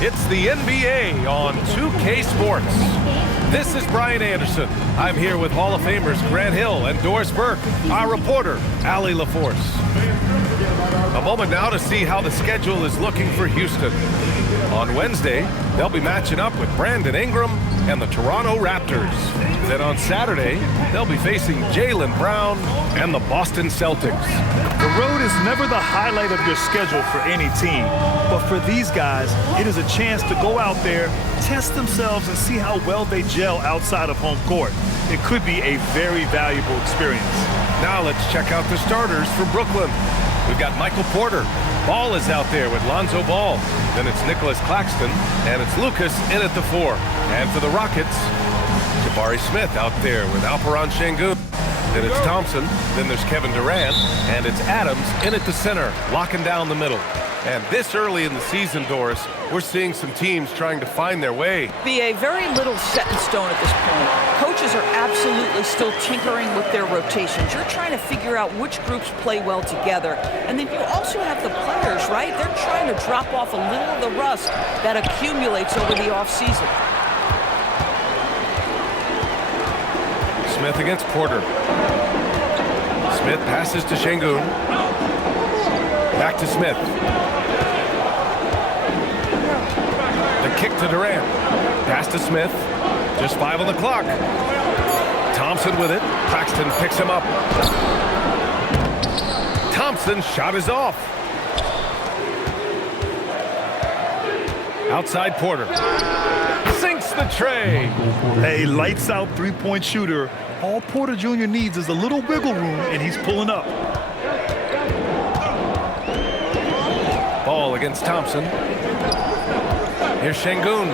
It's the NBA on 2K Sports. This is Brian Anderson. I'm here with Hall of Famers Grant Hill and Doris Burke, our reporter, Allie LaForce. A moment now to see how the schedule is looking for Houston. On Wednesday, they'll be matching up with Brandon Ingram and the Toronto Raptors. Then on Saturday, they'll be facing Jaylen Brown and the Boston Celtics. The road is never the highlight of your schedule for any team, but for these guys, it is a chance to go out there, test themselves, and see how well they gel outside of home court. It could be a very valuable experience. Now let's check out the starters for Brooklyn. We've got Michael Porter. Ball is out there with Lonzo Ball. Then it's Nicholas Claxton, and it's Lucas in at the 4. And for the Rockets, Jabari Smith out there with Alperen Sengun. Then it's Thompson, then there's Kevin Durant, and it's Adams in at the center, locking down the middle. And this early in the season, Doris, we're seeing some teams trying to find their way. BA, very little set in stone at this point. Coaches are absolutely still tinkering with their rotations. You're trying to figure out which groups play well together. And then you also have the players, right? They're trying to drop off a little of the rust that accumulates over the offseason. Smith against Porter. Smith passes to Sengun. Back to Smith. The kick to Durant. Pass to Smith. Just 5 on the clock. Thompson with it. Claxton picks him up. Thompson's shot is off. Outside Porter. Sinks the tray. A lights-out three-point shooter. All Porter Jr. needs is a little wiggle room, and he's pulling up. Ball against Thompson. Here's Sengun.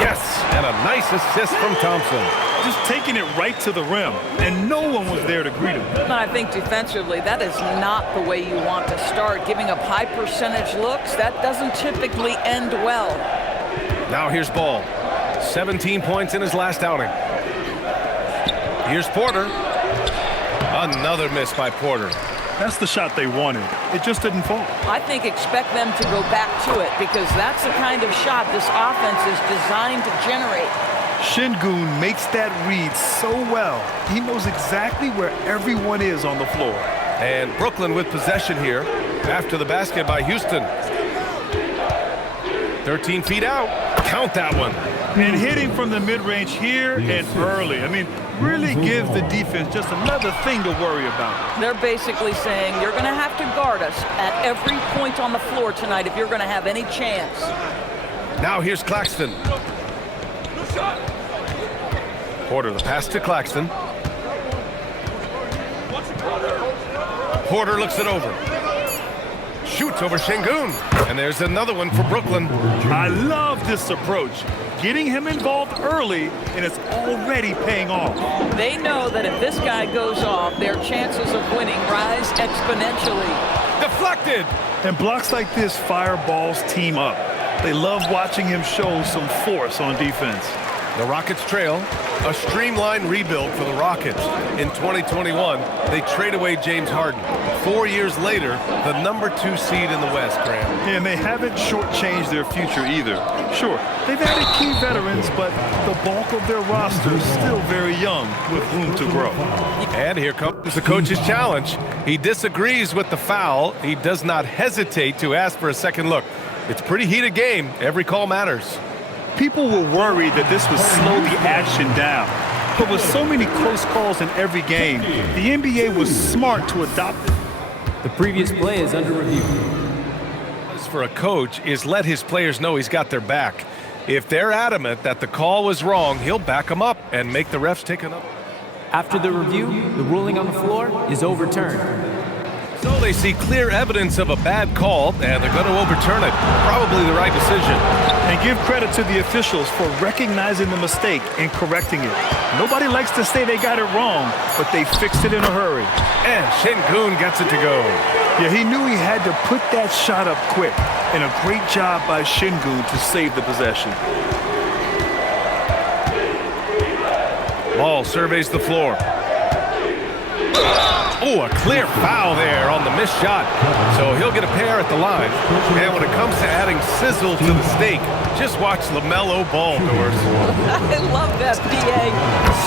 Yes, and a nice assist from Thompson. Just taking it right to the rim, and no one was there to greet him. And I think defensively, that is not the way you want to start. Giving up high percentage looks, that doesn't typically end well. Now here's Ball. 17 points in his last outing. Here's Porter. Another miss by Porter. That's the shot they wanted. It just didn't fall. I think expect them to go back to it because that's the kind of shot this offense is designed to generate. Sengun makes that read so well. He knows exactly where everyone is on the floor. And Brooklyn with possession here after the basket by Houston. 13 feet out. Count that one. And hitting from the mid-range here and early. I mean, really gives the defense just another thing to worry about. They're basically saying you're going to have to guard us at every point on the floor tonight if you're going to have any chance. Now here's Claxton. Porter, the pass to Claxton. Porter looks it over. Shoots over Sengun. And there's another one for Brooklyn. I love this approach. Getting him involved early, and it's already paying off. They know that if this guy goes off, their chances of winning rise exponentially. Deflected. And blocks like this fire Ball's team up. They love watching him show some force on defense. The Rockets trail. A streamlined rebuild for the Rockets. In 2021, they trade away James Harden. 4 years later, the #2 seed in the West, Graham. And they haven't shortchanged their future either. Sure, they've added key veterans, but the bulk of their roster is still very young with room to grow. And here comes the coach's challenge. He disagrees with the foul. He does not hesitate to ask for a second look. It's a pretty heated game. Every call matters. People were worried that this would slow the action down. But with so many close calls in every game, the NBA was smart to adopt it. The previous play is under review. For a coach is let his players know he's got their back. If they're adamant that the call was wrong, he'll back them up and make the refs take another. After the review, the ruling on the floor is overturned. So they see clear evidence of a bad call, and they're going to overturn it. Probably the right decision. And give credit to the officials for recognizing the mistake and correcting it. Nobody likes to say they got it wrong, but they fixed it in a hurry. And Sengun gets it to go. Yeah, he knew he had to put that shot up quick. And a great job by Sengun to save the possession. Ball surveys the floor. Oh, a clear foul there on the missed shot. So he'll get a pair at the line. And when it comes to adding sizzle to the steak, just watch LaMelo Ball, Doris. I love that, PA.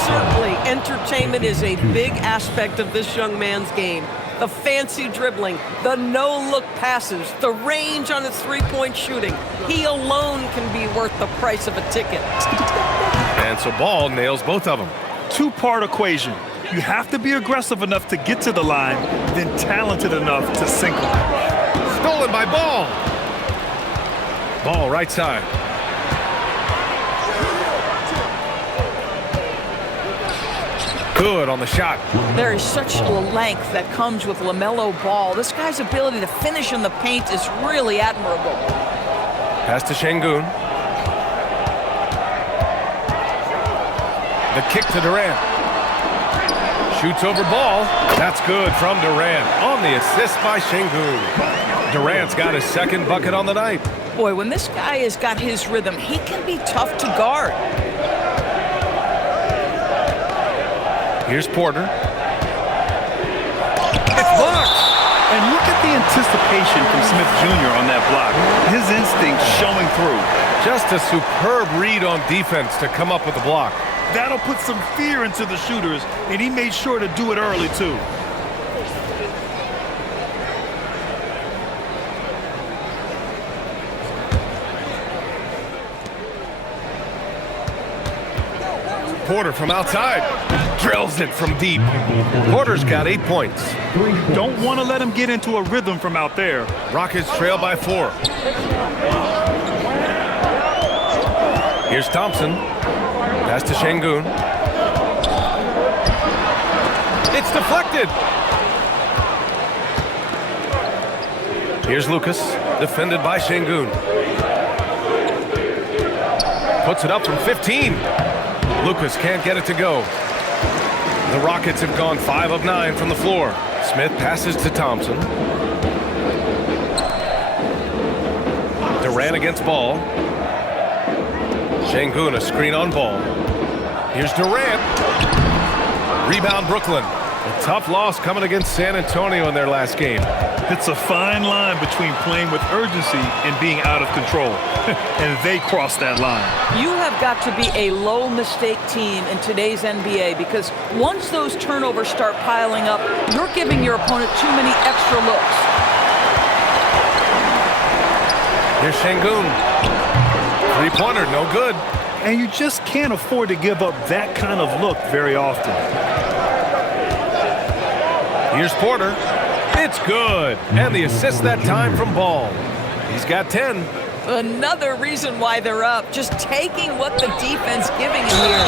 Certainly, entertainment is a big aspect of this young man's game. The fancy dribbling, the no-look passes, the range on his three-point shooting. He alone can be worth the price of a ticket. And so Ball nails both of them. Two-part equation. You have to be aggressive enough to get to the line, then talented enough to sink them. Stolen by Ball. Ball right side. Good on the shot. There is such length that comes with LaMelo Ball. This guy's ability to finish in the paint is really admirable. Pass to Şengün. The kick to Durant. Shoots over Ball. That's good from Durant on the assist by Şengün. Durant's got his second bucket on the night. Boy, when this guy has got his rhythm, he can be tough to guard. Here's Porter. It's blocked. And look at the anticipation from Smith Jr. on that block. His instinct showing through. Just a superb read on defense to come up with the block. That'll put some fear into the shooters, and he made sure to do it early, too. Porter from outside. Drills it from deep. Porter's got 8 points. Don't want to let him get into a rhythm from out there. Rockets trail by 4. Here's Thompson. Pass to Şengün. It's deflected. Here's Lucas, defended by Şengün. Puts it up from 15. Lucas can't get it to go. The Rockets have gone 5 of 9 from the floor. Smith passes to Thompson. Durant against Ball. Şengün, a screen on Ball. Here's Durant. Rebound Brooklyn. A tough loss coming against San Antonio in their last game. It's a fine line between playing with urgency and being out of control. And they crossed that line. You have got to be a low-mistake team in today's NBA because once those turnovers start piling up, you're giving your opponent too many extra looks. Here's Şengün. Three-pointer, no good. And you just can't afford to give up that kind of look very often. Here's Porter. It's good. And the assist that time from Ball. He's got 10. Another reason why they're up, just taking what the defense giving him here.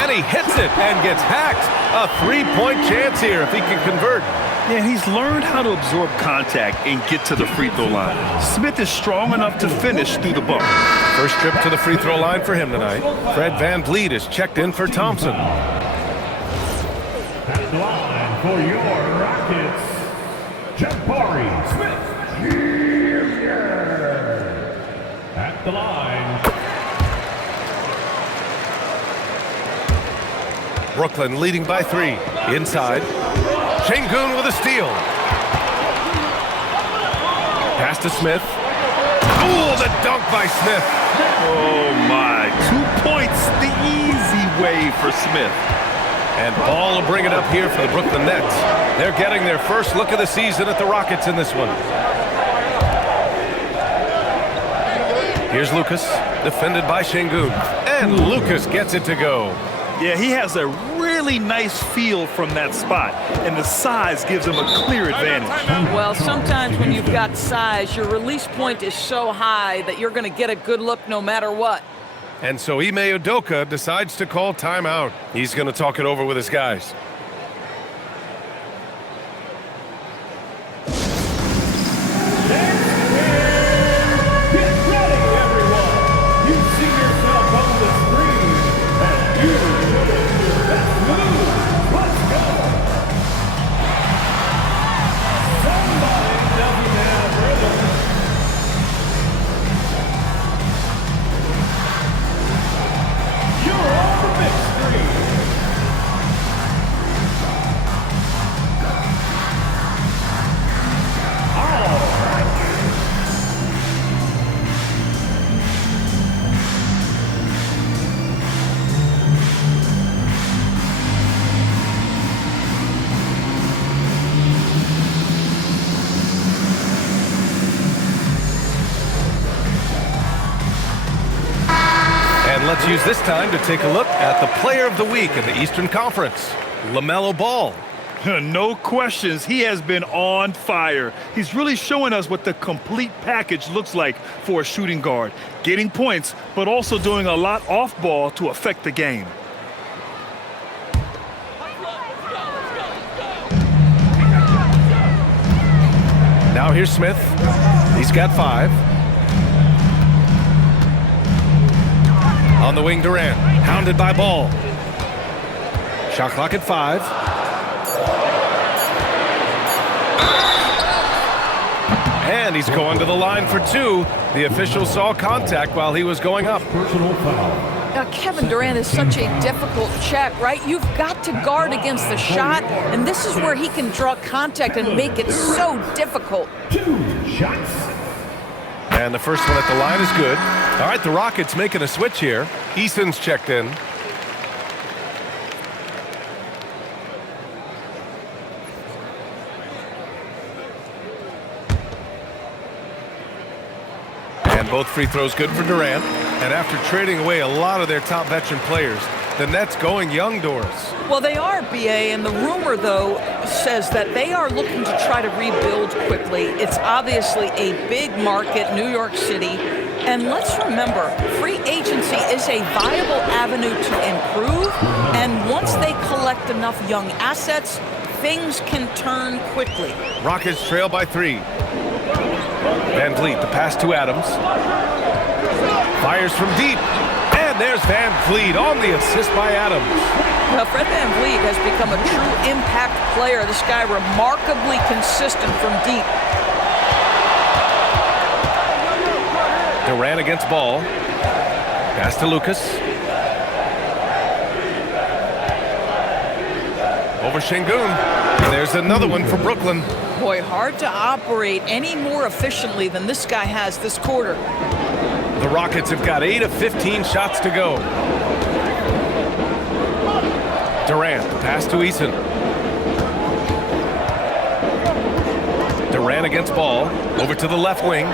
And he hits it and gets hacked. A three-point chance here if he can convert. Yeah, he's learned how to absorb contact and get to the free throw line. Smith is strong enough to finish through the bump. First trip to the free throw line for him tonight. Fred VanVleet is checked in for Thompson. At the line for your Rockets, Jabari Smith Jr. At the line. Brooklyn leading by 3. Inside. Şengün with a steal. Pass to Smith. Oh, the dunk by Smith. Oh, my. 2 points the easy way for Smith. And Ball will bring it up here for the Brooklyn Nets. They're getting their first look of the season at the Rockets in this one. Here's Lucas, defended by Şengün. And Lucas gets it to go. Yeah, he has a really nice feel from that spot, and the size gives him a clear advantage. Well, sometimes when you've got size, your release point is so high that you're going to get a good look no matter what. And so Ime Udoka decides to call timeout. He's going to talk it over with his guys. let's use this time to take a look at the Player of the Week in the Eastern Conference, LaMelo Ball. No questions, he has been on fire. He's really showing us what the complete package looks like for a shooting guard. Getting points, but also doing a lot off ball to affect the game. Now here's Smith. He's got 5. On the wing, Durant. Hounded by Ball. Shot clock at 5. And he's going to the line for 2. The official saw contact while he was going up. Personal foul. Now, Kevin Durant is such a difficult check, right? You've got to guard against the shot, and this is where he can draw contact and make it so difficult. 2 shots. And the first one at the line is good. All right, the Rockets making a switch here. Eason's checked in. And both free throws good for Durant. And after trading away a lot of their top veteran players, the Nets going young, Doris. Well, they are, BA, and the rumor, though, says that they are looking to try to rebuild quickly. It's obviously a big market, New York City. And let's remember, free agency is a viable avenue to improve. And once they collect enough young assets, things can turn quickly. Rockets trail by 3. Van Vliet, the pass to Adams. Fires from deep. And there's Van Vliet on the assist by Adams. Well, Fred Van Vliet has become a true impact player. This guy remarkably consistent from deep. Durant against Ball. Pass to Lucas. Over Şengün. And there's another one for Brooklyn. Boy, hard to operate any more efficiently than this guy has this quarter. The Rockets have got 8 of 15 shots to go. Durant, pass to Eason. Durant against Ball. Over to the left wing.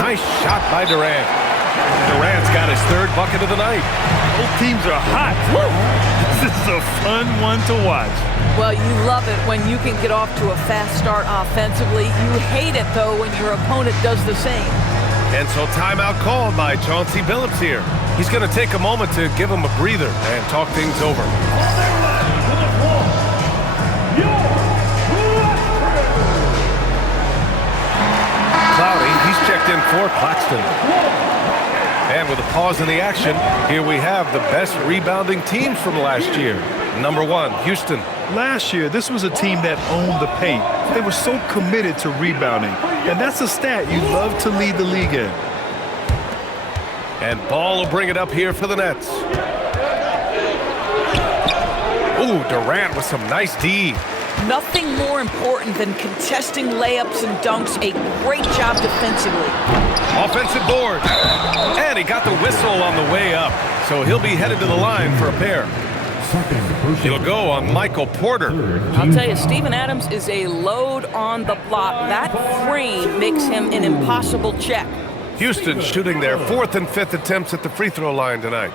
Nice shot by Durant. Durant's got his 3rd bucket of the night. Both teams are hot. Woo! This is a fun one to watch. Well, you love it when you can get off to a fast start offensively. You hate it, though, when your opponent does the same. And so timeout called by Chauncey Billups here. He's going to take a moment to give him a breather and talk things over. Cloudy, he's checked in for Claxton. And with a pause in the action, here we have the best rebounding teams from last year. Number 1, Houston. Last year, this was a team that owned the paint. They were so committed to rebounding. And that's a stat you love to lead the league in. And Ball will bring it up here for the Nets. Ooh, Durant with some nice D. Nothing more important than contesting layups and dunks. A great job defensively. Offensive board. And he got the whistle on the way up. So he'll be headed to the line for a pair. He'll go on Michael Porter. I'll tell you, Steven Adams is a load on the block. That frame makes him an impossible check. Houston shooting their 4th and 5th attempts at the free throw line tonight.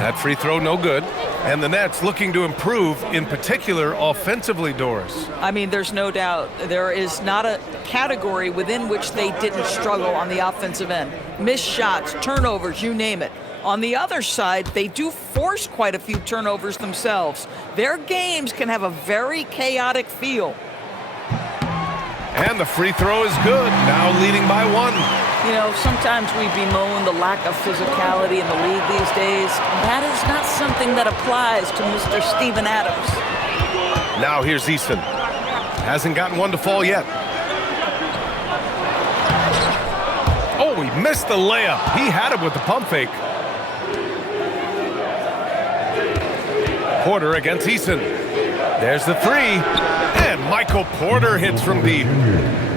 That free throw no good. And the Nets looking to improve, in particular offensively, Doris. I mean, there's no doubt there is not a category within which they didn't struggle on the offensive end. Missed shots, turnovers, you name it. On the other side, they do force quite a few turnovers themselves. Their games can have a very chaotic feel. And the free throw is good, now leading by 1. You know, sometimes we bemoan the lack of physicality in the league these days. That is not something that applies to Mr. Steven Adams. Now here's Easton. Hasn't gotten one to fall yet. Oh, he missed the layup. He had it with the pump fake. Porter against Easton. There's the three. And Michael Porter hits from deep.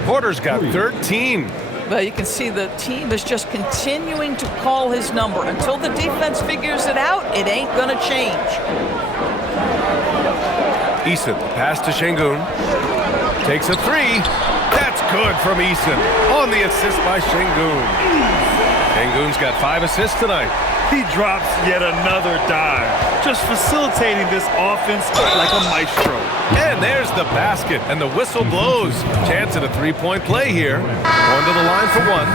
Porter's got 13. Well, you can see the team is just continuing to call his number. Until the defense figures it out, it ain't going to change. Eason, pass to Şengün. Takes a three. That's good from Eason. On the assist by Şengün. Şengün's got 5 assists tonight. He drops yet another dime, just facilitating this offense like a maestro. And there's the basket, and the whistle blows. Chance at a three-point play here. Going to the line for one.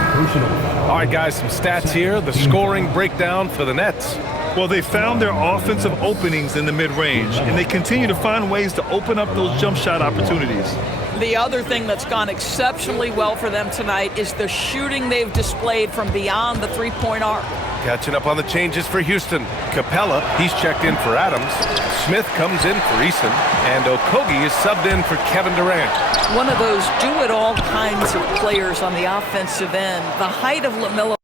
All right, guys, some stats here. The scoring breakdown for the Nets. Well, they found their offensive openings in the mid-range, and they continue to find ways to open up those jump shot opportunities. The other thing that's gone exceptionally well for them tonight is the shooting they've displayed from beyond the three-point arc. Catching up on the changes for Houston. Capella, he's checked in for Adams. Smith comes in for Eason. And Okogie is subbed in for Kevin Durant. One of those do-it-all kinds of players on the offensive end. The height of LaMelo.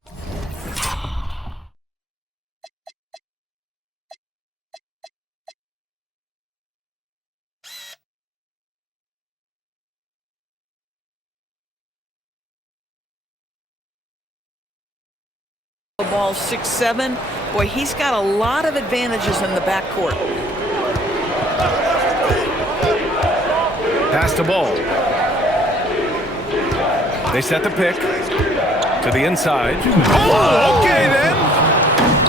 Ball 6'7". Boy, he's got a lot of advantages in the backcourt. Pass the ball. They set the pick to the inside. Oh, okay then.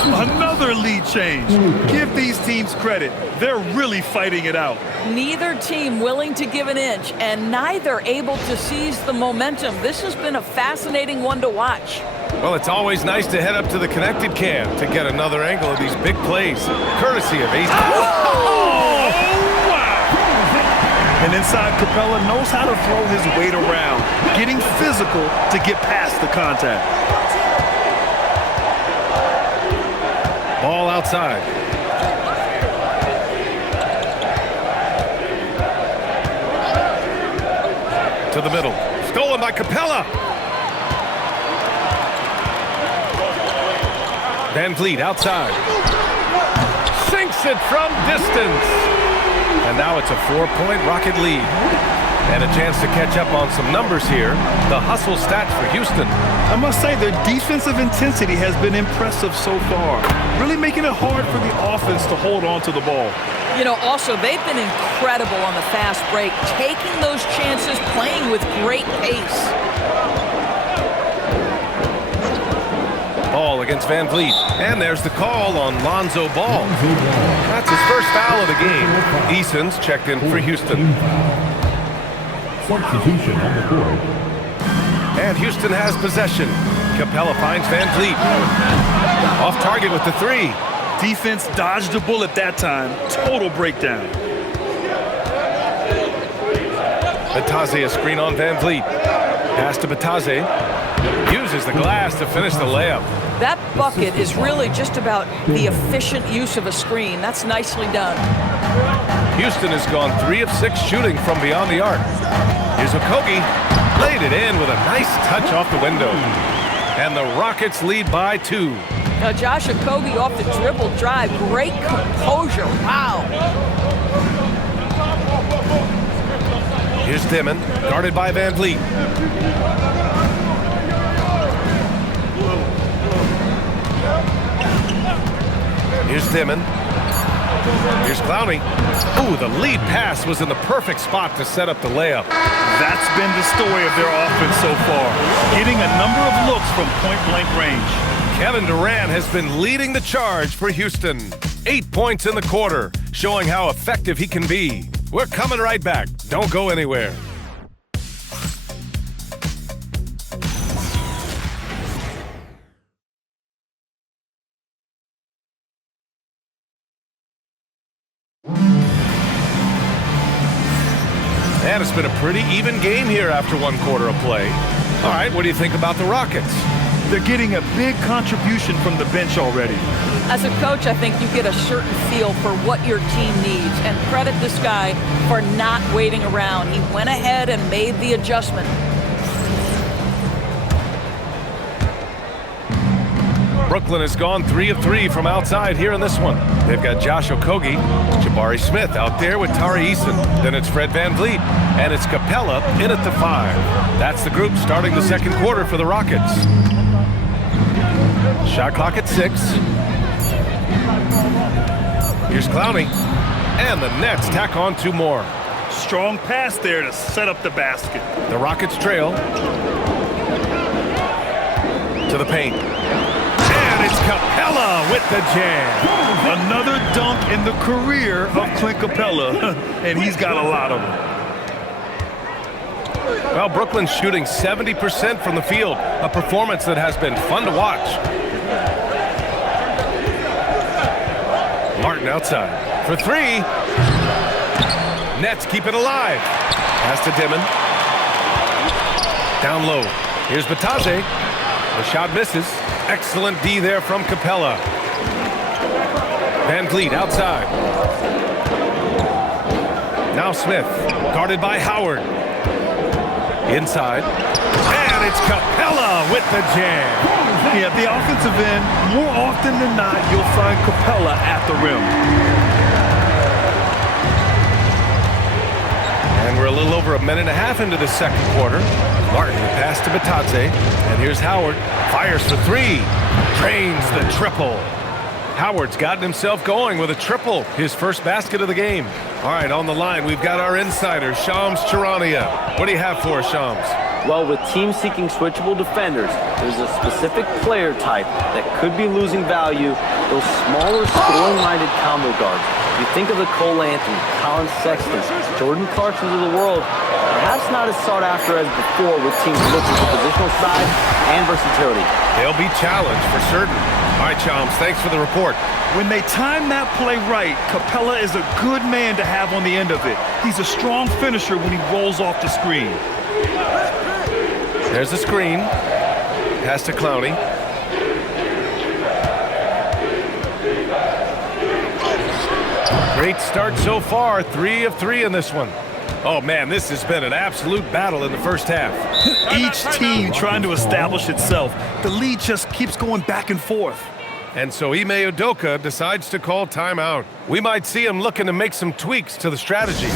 Another lead change. Give these teams credit. They're really fighting it out. Neither team willing to give an inch, and neither able to seize the momentum. This has been a fascinating one to watch. Well, it's always nice to head up to the connected cam to get another angle of these big plays, courtesy of Ace. Oh, wow! And inside, Capella knows how to throw his weight around, getting physical to get past the contact. Ball outside. To the middle. Stolen by Capella. Van Vliet outside. Sinks it from distance. And now it's a 4-point Rocket lead. And a chance to catch up on some numbers here. The hustle stats for Houston. I must say their defensive intensity has been impressive so far, really making it hard for the offense to hold on to the ball. You know, also, they've been incredible on the fast break, taking those chances, playing with great pace. Ball against Van Vliet. And there's the call on Lonzo Ball. That's his first foul of the game. Eason's checked in for Houston. Substitution on the court. And Houston has possession. Capella finds Van Vliet. Off target with the three. Defense dodged a bullet that time. Total breakdown. Bataze a screen on Van Vliet. Pass to Bataze. Uses the glass to finish the layup. That bucket is really just about the efficient use of a screen. That's nicely done. Houston has gone 3 of 6 shooting from beyond the arc. Here's Okogie. Laid it in with a nice touch off the window. And the Rockets lead by 2. Now Josh Okogie off the dribble drive. Great composure. Wow. Here's Dimon, guarded by Van Vliet. Here's Dimon. Here's Clowney. Ooh, the lead pass was in the perfect spot to set up the layup. That's been the story of their offense so far, getting a number of looks from point-blank range. Kevin Durant has been leading the charge for Houston. 8 points in the quarter, showing how effective he can be. We're coming right back. Don't go anywhere. And it's been a pretty even game here after 1 quarter of play. All right, what do you think about the Rockets? They're getting a big contribution from the bench already. As a coach, I think you get a certain feel for what your team needs, and credit this guy for not waiting around. He went ahead and made the adjustment. Brooklyn has gone 3 of 3 from outside here in this one. They've got Josh Okogie, Jabari Smith out there with Tari Eason. Then it's Fred VanVleet, and it's Capella in at the 5. That's the group starting the second quarter for the Rockets. Shot clock at 6. Here's Clowney, and the Nets tack on 2 more. Strong pass there to set up the basket. The Rockets trail to the paint. And it's Capella with the jam. Another dunk in the career of Clint Capella, and he's got a lot of them. Well, Brooklyn's shooting 70% from the field, a performance that has been fun to watch. Martin outside for 3. Nets keep it alive. Pass to Dimon. Down low. Here's Batadze. The shot misses. Excellent D there from Capella. VanVleet outside. Now Smith, guarded by Howard. Inside. And it's Capella with the jam. Yeah, the offensive end, more often than not, you'll find Capella at the rim. And we're a little over a minute and a half into the second quarter. Martin, the pass to Batadze. And here's Howard. Fires for 3. Drains the triple. Howard's gotten himself going with a triple. His first basket of the game. All right, on the line, we've got our insider, Shams Charania. What do you have for us, Shams? Well, with teams seeking switchable defenders, there's a specific player type that could be losing value, those smaller, scoring-minded combo guards. You think of the Cole Anthony, Colin Sexton, Jordan Clarksons of the world, perhaps not as sought after as before with teams looking for positional size and versatility. They'll be challenged for certain. All right, Shams, thanks for the report. When they time that play right, Capella is a good man to have on the end of it. He's a strong finisher when he rolls off the screen. There's the screen. Pass to Clowney. Great start so far. 3 of 3 in this one. Oh, man, this has been an absolute battle in the first half. Each team trying to establish itself. The lead just keeps going back and forth. And so Ime Udoka decides to call timeout. We might see him looking to make some tweaks to the strategy.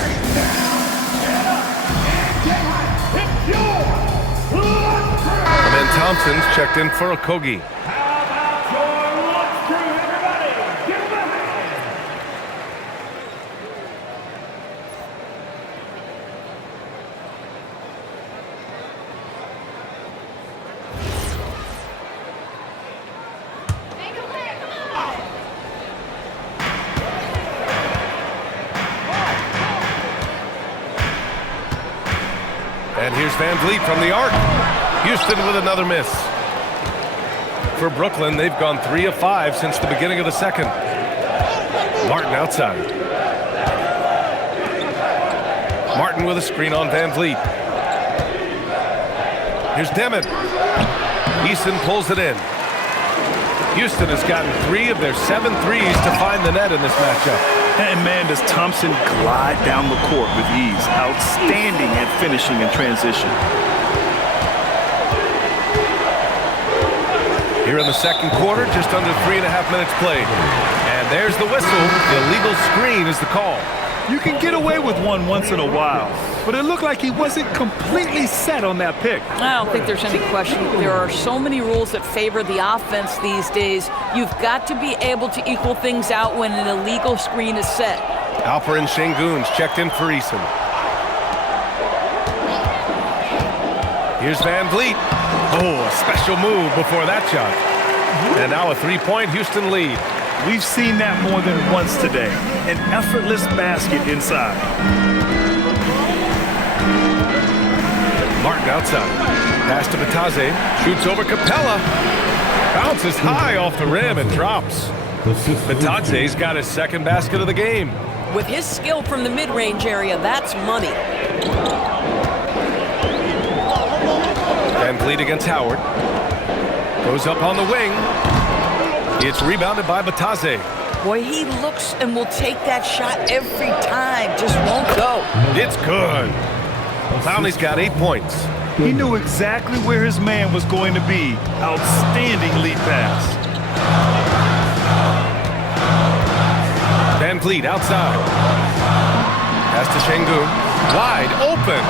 And then Thompson's checked in for Okogie. And here's VanVleet from the arc. Houston with another miss. For Brooklyn, they've gone 3 of 5 since the beginning of the second. Martin outside. Martin with a screen on VanVleet. Here's Dimon. Eason pulls it in. Houston has gotten 3 of their 7 threes to find the net in this matchup. And man, does Thompson glide down the court with ease. Outstanding at finishing in transition. Here in the second quarter, just under 3.5 minutes played. And there's the whistle. The illegal screen is the call. You can get away with one once in a while, but it looked like he wasn't completely set on that pick. I don't think there's any question. There are so many rules that favor the offense these days. You've got to be able to equal things out when an illegal screen is set. Alperen Sengun's checked in for Eason. Here's VanVleet. Oh, a special move before that shot. And now a 3-point Houston lead. We've seen that more than once today. An effortless basket inside. Martin outside. Pass to Batadze. Shoots over Capella. Bounces high off the rim and drops. Batadze's got his second basket of the game. With his skill from the mid-range area, that's money. VanVleet against Howard. Goes up on the wing. It's rebounded by Batadze. Boy, he looks and will take that shot every time. Just won't go. It's good. Clowney's got 8 points. He knew exactly where his man was going to be. Outstanding lead pass. Van Vliet outside. Pass to Şengün. Wide open.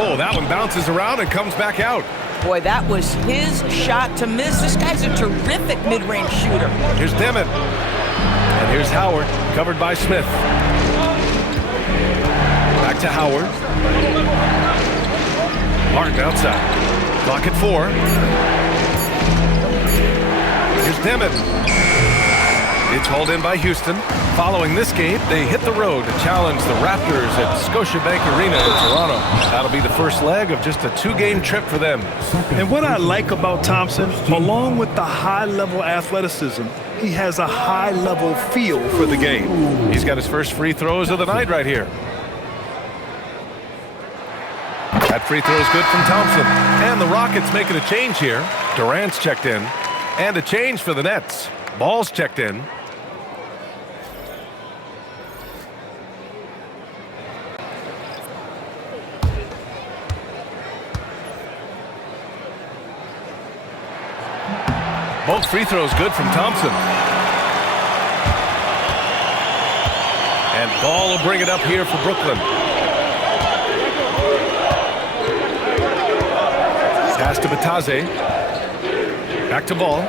Oh, that one bounces around and comes back out. Boy, that was his shot to miss. This guy's a terrific mid-range shooter. Here's Dimmitt. And here's Howard, covered by Smith. Back to Howard. Martin outside. Clock at 4. Here's Dimmitt. It's hauled in by Houston. Following this game, they hit the road to challenge the Raptors at Scotiabank Arena in Toronto. That'll be the first leg of just a 2-game trip for them. And what I like about Thompson, along with the high-level athleticism, he has a high-level feel for the game. He's got his first free throws of the night right here. That free throw is good from Thompson. And the Rockets making a change here. Durant's checked in. And a change for the Nets. Ball's checked in. Both free throws good from Thompson. And Ball will bring it up here for Brooklyn. Pass to Batadze. Back to Ball.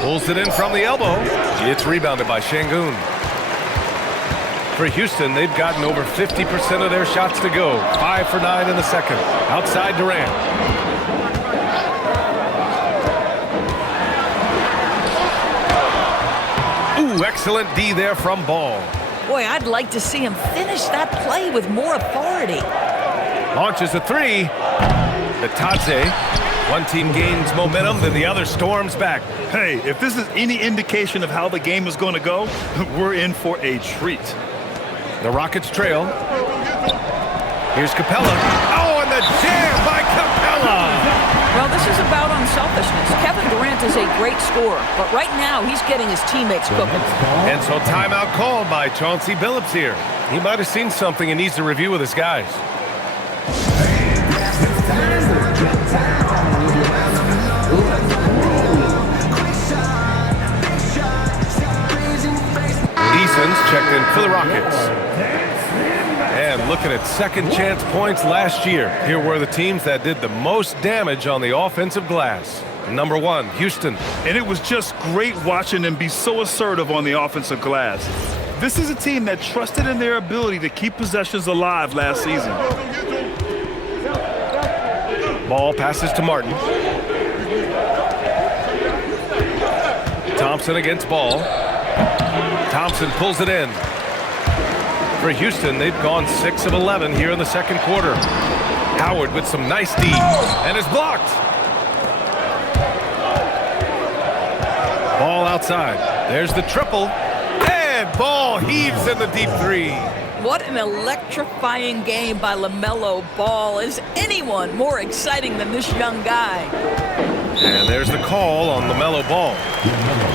Pulls it in from the elbow. It's rebounded by Şengün. For Houston, they've gotten over 50% of their shots to go. 5 for 9 in the second. Outside Durant. Ooh, excellent D there from Ball. Boy, I'd like to see him finish that play with more authority. Launches a 3. Batadze. One team gains momentum, then the other storms back. Hey, if this is any indication of how the game is going to go, we're in for a treat. The Rockets trail. Here's Capella. Oh, and the jam by Capella! Well, this is about unselfishness. Kevin Durant is a great scorer, but right now he's getting his teammates cooking. And so timeout called by Chauncey Billups here. He might have seen something and needs to review with his guys. Eason's checked in for the Rockets. And looking at second chance points last year, here were the teams that did the most damage on the offensive glass. Number 1, Houston. And it was just great watching them be so assertive on the offensive glass. This is a team that trusted in their ability to keep possessions alive last season. Ball passes to Martin. Thompson against Ball. Thompson pulls it in. For Houston, they've gone 6 of 11 here in the second quarter. Howard with some nice D, and is blocked. Ball outside. There's the triple, and Ball heaves in the deep 3. What an electrifying game by LaMelo Ball. Is anyone more exciting than this young guy? And there's the call on LaMelo Ball.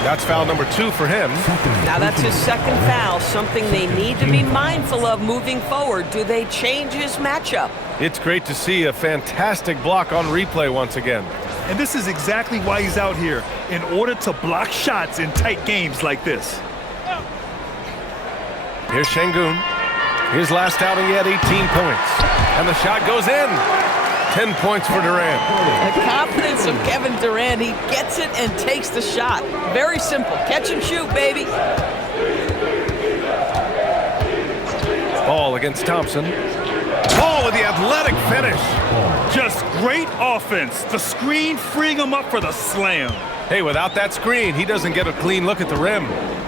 That's foul number 2 for him. Now that's his second foul, something they need to be mindful of moving forward. Do they change his matchup? It's great to see a fantastic block on replay once again. And this is exactly why he's out here, in order to block shots in tight games like this. Here's Şengün. His last outing, he had 18 points. And the shot goes in. 10 points for Durant. The confidence of Kevin Durant. He gets it and takes the shot. Very simple. Catch and shoot, baby. Ball against Thompson. Ball with the athletic finish. Just great offense. The screen freeing him up for the slam. Hey, without that screen, he doesn't get a clean look at the rim.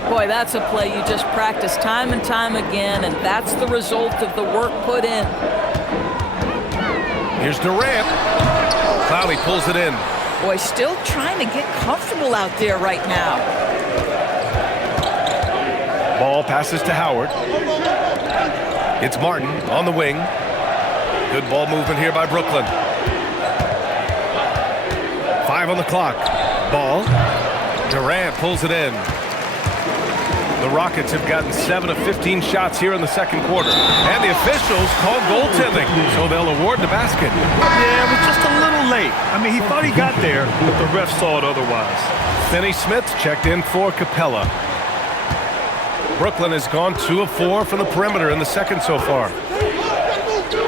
Boy, that's a play you just practice time and time again, and that's the result of the work put in. Here's Durant. Clowney pulls it in. Boy, still trying to get comfortable out there right now. Ball passes to Howard. It's Martin on the wing. Good ball movement here by Brooklyn. 5 on the clock. Ball. Durant pulls it in. The Rockets have gotten 7 of 15 shots here in the second quarter. And the officials call goaltending, so they'll award the basket. Yeah, it was just a little late. I mean, he thought he got there, but the ref saw it otherwise. Finney Smith checked in for Capella. Brooklyn has gone 2 of 4 from the perimeter in the second so far.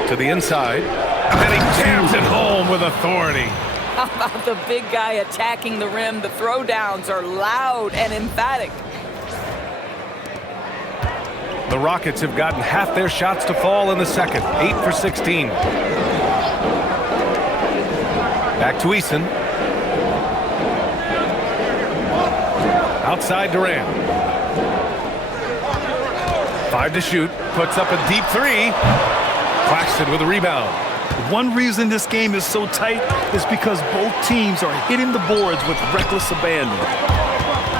To the inside, and he jams it home with authority. How about the big guy attacking the rim? The throwdowns are loud and emphatic. The Rockets have gotten half their shots to fall in the second, 8 for 16. Back to Eason. Outside Durant. 5 to shoot, puts up a deep 3. Claxton with a rebound. One reason this game is so tight is because both teams are hitting the boards with reckless abandon.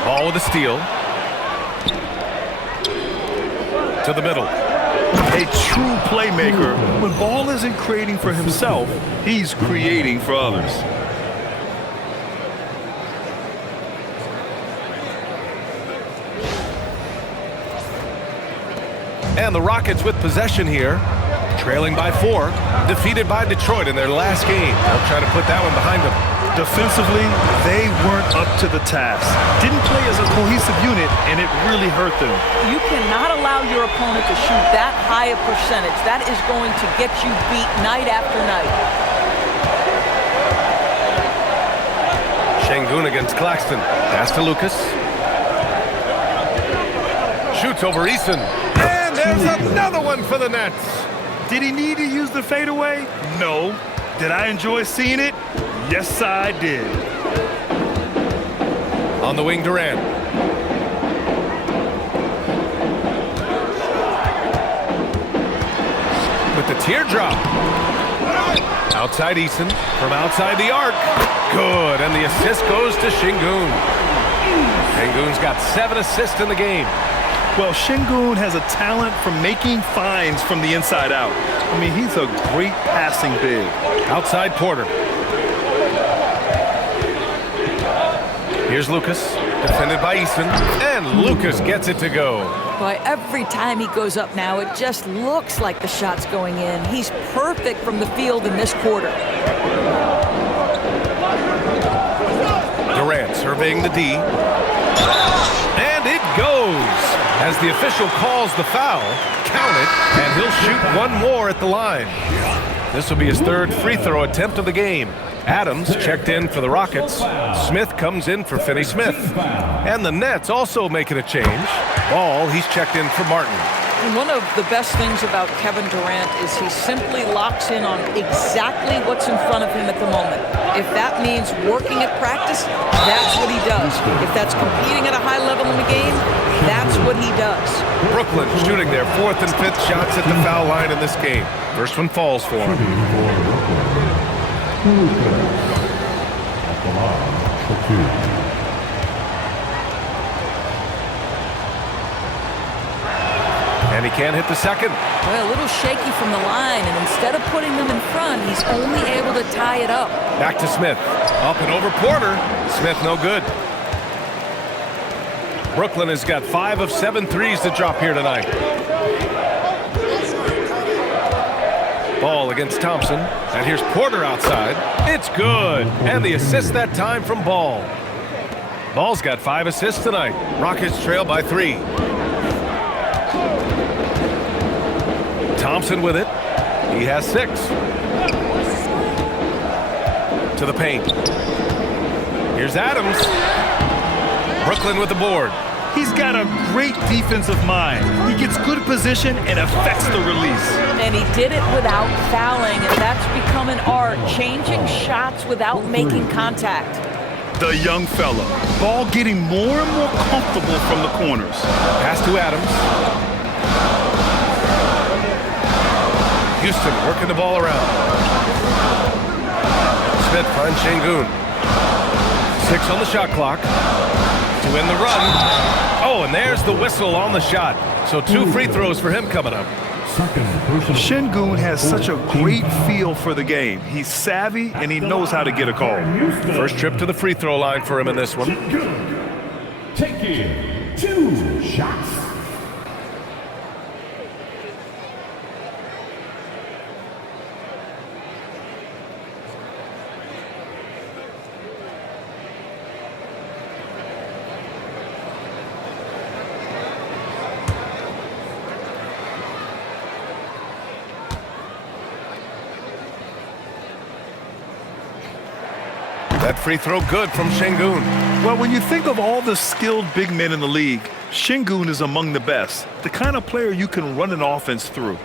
Ball with a steal. To the middle. A true playmaker, when Ball isn't creating for himself, he's creating for others. And the Rockets with possession here, trailing by 4, defeated by Detroit in their last game. They'll try to put that one behind them. Defensively, they weren't up to the task. Didn't play as a cohesive unit, and it really hurt them. You cannot allow your opponent to shoot that high a percentage. That is going to get you beat night after night. Şengün against Claxton. Pass to Lucas. Shoots over Eason. And there's another one for the Nets. Did he need to use the fadeaway? No. Did I enjoy seeing it? Yes, I did. On the wing, Durant. With the teardrop. Outside Eason. From outside the arc. Good. And the assist goes to Şengün. Şengün's got 7 assists in the game. Well, Şengün has a talent for making finds from the inside out. I mean, he's a great passing big. Outside Porter. Here's Lucas, defended by Eason, and Lucas gets it to go. Boy, every time he goes up now, it just looks like the shot's going in. He's perfect from the field in this quarter. Durant surveying the D. And it goes. As the official calls the foul, count it, and he'll shoot one more at the line. This will be his 3rd free throw attempt of the game. Adams checked in for the Rockets. Smith comes in for Finney Smith. And the Nets also making a change. Ball, he's checked in for Martin. And one of the best things about Kevin Durant is he simply locks in on exactly what's in front of him at the moment. If that means working at practice, that's what he does. If that's competing at a high level in the game, that's what he does. Brooklyn shooting their 4th and 5th shots at the foul line in this game. First one falls for him. And he can't hit the second. Well, a little shaky from the line, and instead of putting them in front, he's only able to tie it up. Back to Smith. Up and over Porter. Smith no good. Brooklyn has got 5 of 7 threes to drop here tonight. Ball against Thompson. And here's Porter outside. It's good. And the assist that time from Ball. Ball's got 5 assists tonight. Rockets trail by 3. Thompson with it. He has 6. To the paint. Here's Adams. Brooklyn with the board. He's got a great defensive mind. He gets good position and affects the release. And he did it without fouling, and that's become an art, changing shots without making contact. The young fella. Ball getting more and more comfortable from the corners. Pass to Adams. Houston working the ball around. Smith finds Şengün. 6 on the shot clock. To end the run. Oh, and there's the whistle on the shot. So 2 free throws for him coming up. Şengün has such a great feel for the game. He's savvy and he knows how to get a call. First trip to the free throw line for him in this one. Taking 2 shots. shots. That free throw good from Şengün. Well, when you think of all the skilled big men in the league, Şengün is among the best. The kind of player you can run an offense through.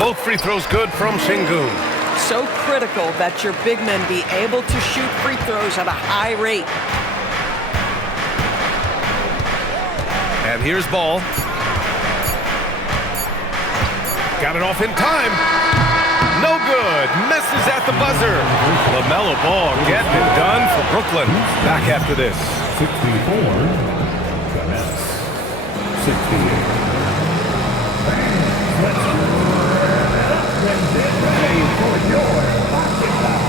Both free throws good from Şengün. So critical that your big men be able to shoot free throws at a high rate. And here's Ball. Got it off in time. No good. Misses at the buzzer. LaMelo Ball getting it done for Brooklyn. Back after this. 64. The Nets. 68. Fans, let's turn it up and get ready for your basketball.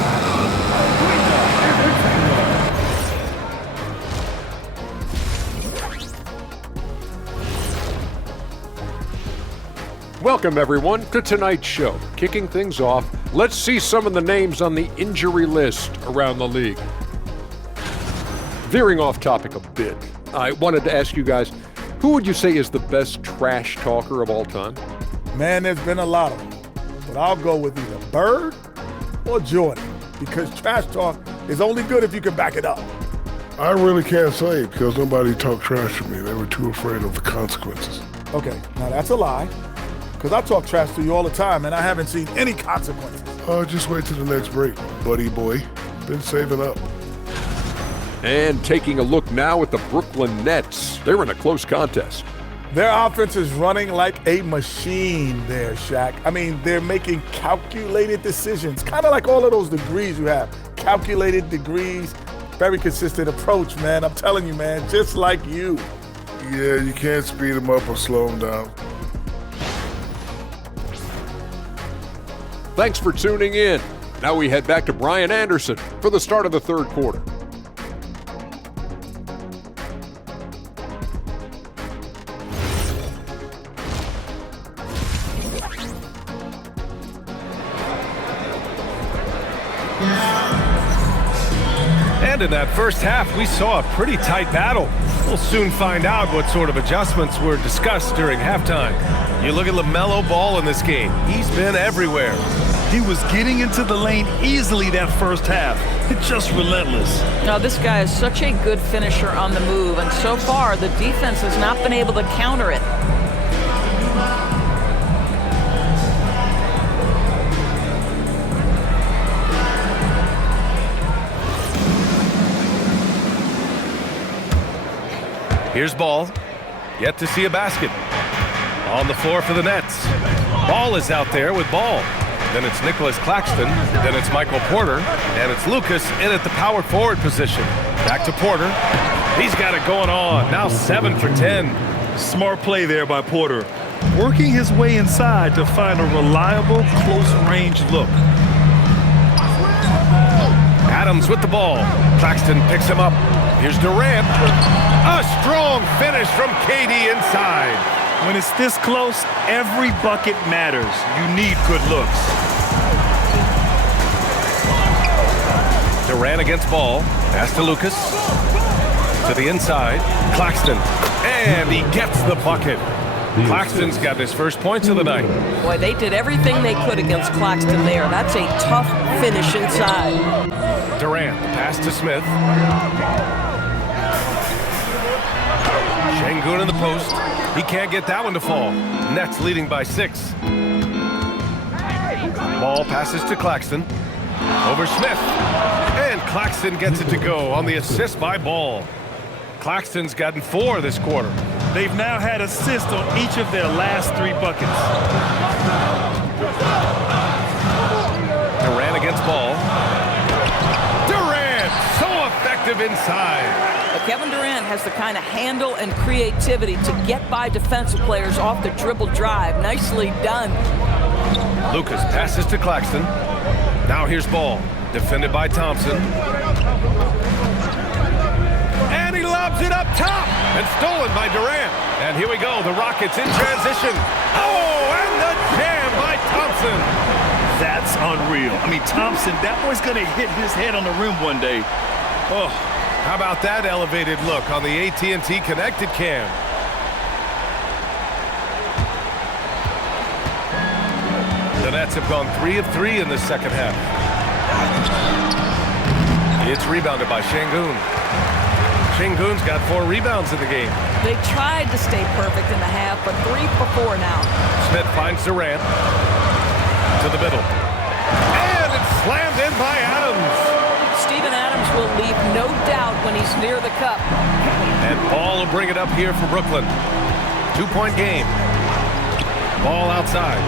Entertainment. Welcome, everyone, to tonight's show. Kicking things off, let's see some of the names on the injury list around the league. Veering off topic a bit, I wanted to ask you guys, who would you say is the best trash talker of all time? Man, there's been a lot of them, but I'll go with either Bird or Jordan, because trash talk is only good if you can back it up. I really can't say because nobody talked trash to me. They were too afraid of the consequences. Okay, now that's a lie, because I talk trash to you all the time, and I haven't seen any consequences. Just wait till the next break, buddy boy. Been saving up. And taking a look now at the Brooklyn Nets. They're in a close contest. Their offense is running like a machine there, Shaq. I mean, they're making calculated decisions, kind of like all of those degrees you have. Calculated degrees, very consistent approach, man. I'm telling you, man, just like you. Yeah, you can't speed them up or slow them down. Thanks for tuning in. Now we head back to Brian Anderson for the start of the third quarter. And in that first half, we saw a pretty tight battle. We'll soon find out what sort of adjustments were discussed during halftime. You look at LaMelo Ball in this game. He's been everywhere. He was getting into the lane easily that first half. It's just relentless. Now, this guy is such a good finisher on the move, and so far, the defense has not been able to counter it. Here's Ball. Yet to see a basket. On the floor for the Nets. Ball is out there with Ball. Then it's Nicholas Claxton. Then it's Michael Porter. And it's Lucas in at the power forward position. Back to Porter. He's got it going on. Now 7 for 10. Smart play there by Porter. Working his way inside to find a reliable, close-range look. Adams with the ball. Claxton picks him up. Here's Durant. A strong finish from KD inside. When it's this close, every bucket matters. You need good looks. Durant against Ball. Pass to Lucas. To the inside. Claxton. And he gets the bucket. Claxton's got his first points of the night. Boy, they did everything they could against Claxton there. That's a tough finish inside. Durant, pass to Smith. Şengün in the post. He can't get that one to fall. Nets leading by 6. Ball passes to Claxton. Over Smith. And Claxton gets it to go on the assist by Ball. Claxton's gotten 4 this quarter. They've now had assists on each of their last 3 buckets. Durant against Ball. Durant, so effective inside. But Kevin Durant has the kind of handle and creativity to get by defensive players off the dribble drive. Nicely done. Lucas passes to Claxton. Now here's Ball. Defended by Thompson. And he lobs it up top. And stolen by Durant. And here we go. The Rockets in transition. Oh, and the jam by Thompson. That's unreal. I mean, Thompson, that boy's going to hit his head on the rim one day. Oh, how about that elevated look on the AT&T Connected Cam? The Nets have gone 3 of 3 in the second half. It's rebounded by Şengün. Şengün's got 4 rebounds in the game. They tried to stay perfect in the half, but 3 for 4 now. Smith finds Durant to the middle. And it's slammed in by Adams. Steven Adams will leave no doubt when he's near the cup. And Ball will bring it up here for Brooklyn. 2-point game. Ball outside.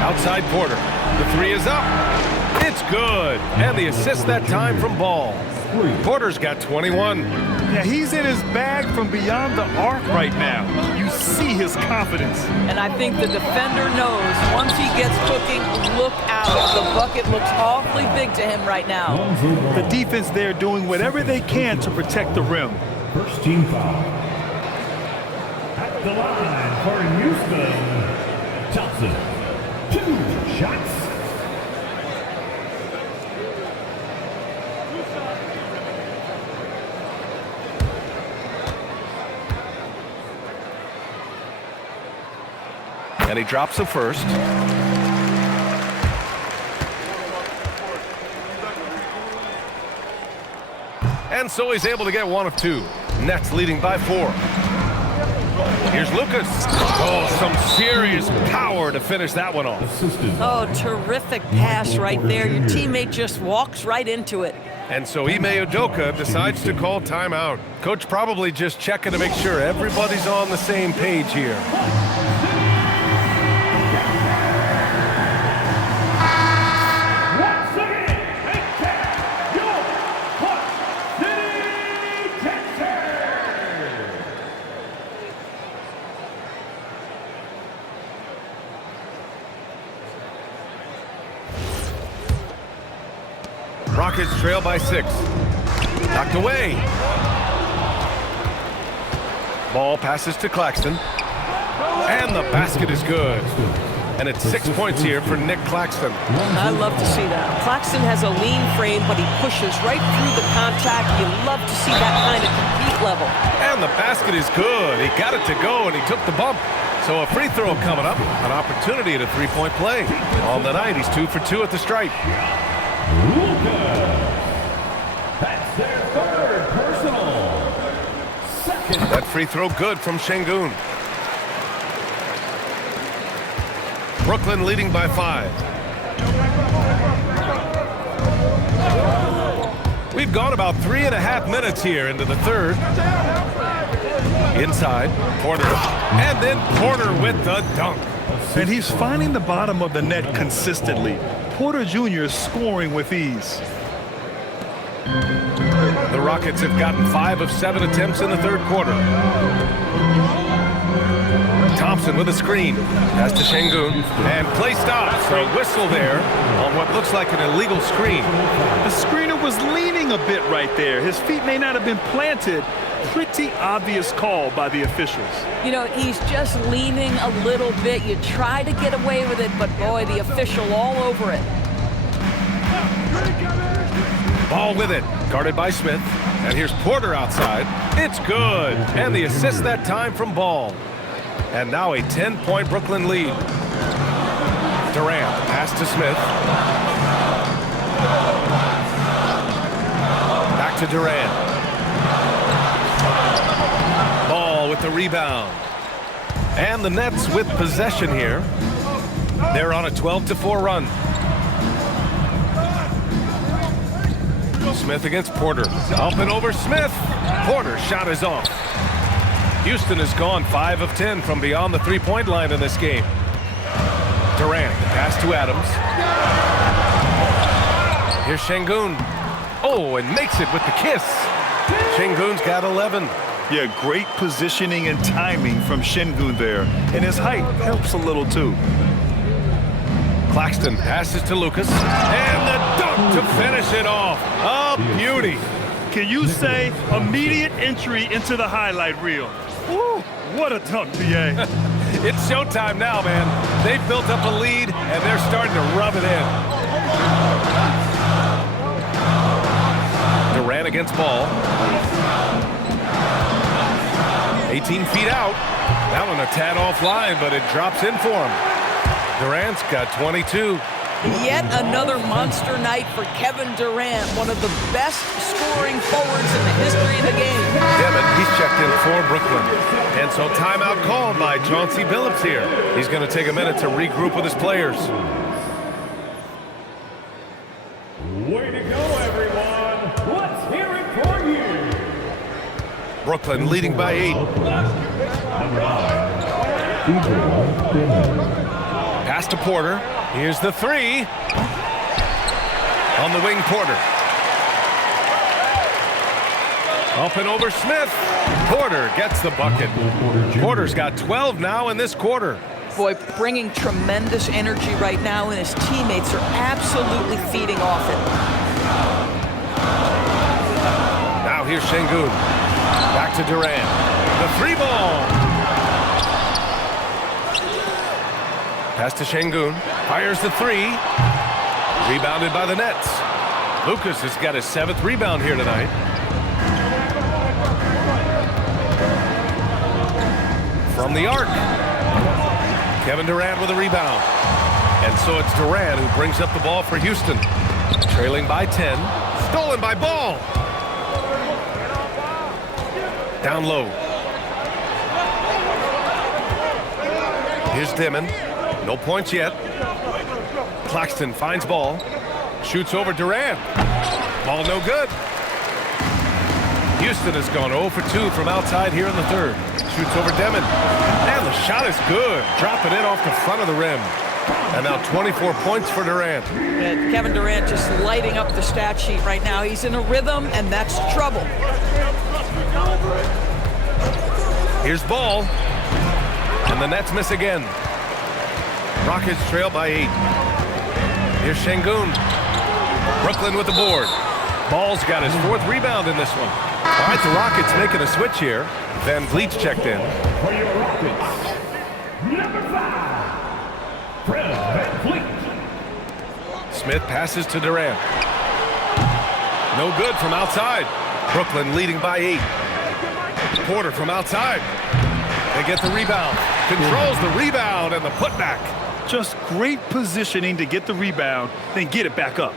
Outside Porter. The 3 is up. It's good. And the assist that time from Ball. Porter's got 21. Yeah, he's in his bag from beyond the arc right now. You see his confidence. And I think the defender knows once he gets cooking, look out. The bucket looks awfully big to him right now. The defense there doing whatever they can to protect the rim. First team foul. At the line for Houston, Thompson. 2 shots. And he drops the first. And so he's able to get 1 of 2. Nets leading by 4. Here's Lucas. Oh, some serious power to finish that one off. Oh, terrific pass right there. Your teammate just walks right into it. And so Ime Udoka decides to call timeout. Coach probably just checking to make sure everybody's on the same page here. Rockets trail by 6. Knocked away. Ball passes to Claxton. And the basket is good. And it's 6 points here for Nick Claxton. I love to see that. Claxton has a lean frame, but he pushes right through the contact. You love to see that kind of compete level. And the basket is good. He got it to go, and he took the bump. So a free throw coming up. An opportunity at a 3-point play. On the night, he's 2 for 2 at the stripe. That's their 3rd personal. Second. That free throw good from Şengün. Brooklyn leading by 5. We've gone about 3.5 minutes here into the 3rd. Inside, Porter. And then Porter with the dunk. And he's finding the bottom of the net consistently. Porter Jr. is scoring with ease. The Rockets have gotten 5 of 7 attempts in the 3rd quarter. Thompson with a screen. Pass to Şengün. And play stops. A whistle there on what looks like an illegal screen. The screener was leaning a bit right there. His feet may not have been planted. Pretty obvious call by the officials. You know, he's just leaning a little bit. You try to get away with it, but boy, the official all over it. Ball with it. Guarded by Smith. And here's Porter outside. It's good. And the assist that time from Ball. And now a 10-point Brooklyn lead. Durant, pass to Smith. Back to Durant. Ball with the rebound. And the Nets with possession here. They're on a 12-4 run. Smith against Porter. Up and over Smith. Porter's shot is off. Houston has gone 5 of 10 from beyond the 3-point line in this game. Durant, pass to Adams. Here's Şengün. Oh, and makes it with the kiss. Şengün's got 11. Yeah, great positioning and timing from Şengün there. And his height helps a little too. Claxton passes to Lucas, and the dunk to finish it off. A beauty. Can you say immediate entry into the highlight reel? Woo, what a dunk, BA. It's showtime now, man. They've built up a lead, and they're starting to rub it in. Durant against Ball. 18 feet out. That one a tad offline, but it drops in for him. Durant's got 22. Yet another monster night for Kevin Durant, one of the best scoring forwards in the history of the game. Devin, he's checked in for Brooklyn. And so timeout called by Chauncey Billups here. He's going to take a minute to regroup with his players. Way to go, everyone. Let's hear it for you. Brooklyn leading by 8. Pass to Porter. Here's the 3. On the wing, Porter. Up and over Smith. Porter gets the bucket. Porter's got 12 now in this quarter. Boy, bringing tremendous energy right now, and his teammates are absolutely feeding off it. Now here's Şengün. Back to Durant. The 3-ball. Pass to Şengün. Fires the 3. Rebounded by the Nets. Lucas has got his 7th rebound here tonight. From the arc. Kevin Durant with a rebound. And so it's Durant who brings up the ball for Houston. Trailing by 10. Stolen by Ball. Down low. Here's Dimon. No points yet. Claxton finds Ball. Shoots over Durant. Ball no good. Houston has gone 0 for 2 from outside here in the third. Shoots over Demon. And the shot is good. Dropping it off the front of the rim. And now 24 points for Durant. And Kevin Durant just lighting up the stat sheet right now. He's in a rhythm, and that's trouble. Here's Ball. And the Nets miss again. Rockets trail by 8. Here's Şengün. Brooklyn with the board. Ball's got his 4th rebound in this one. All right, the Rockets making a switch here. Van Vliet's checked in. For your Rockets, number 5, Fred Van Vliet. Smith passes to Durant. No good from outside. Brooklyn leading by 8. Porter from outside. They get the rebound. Controls the rebound and the putback. Just great positioning to get the rebound, then get it back up.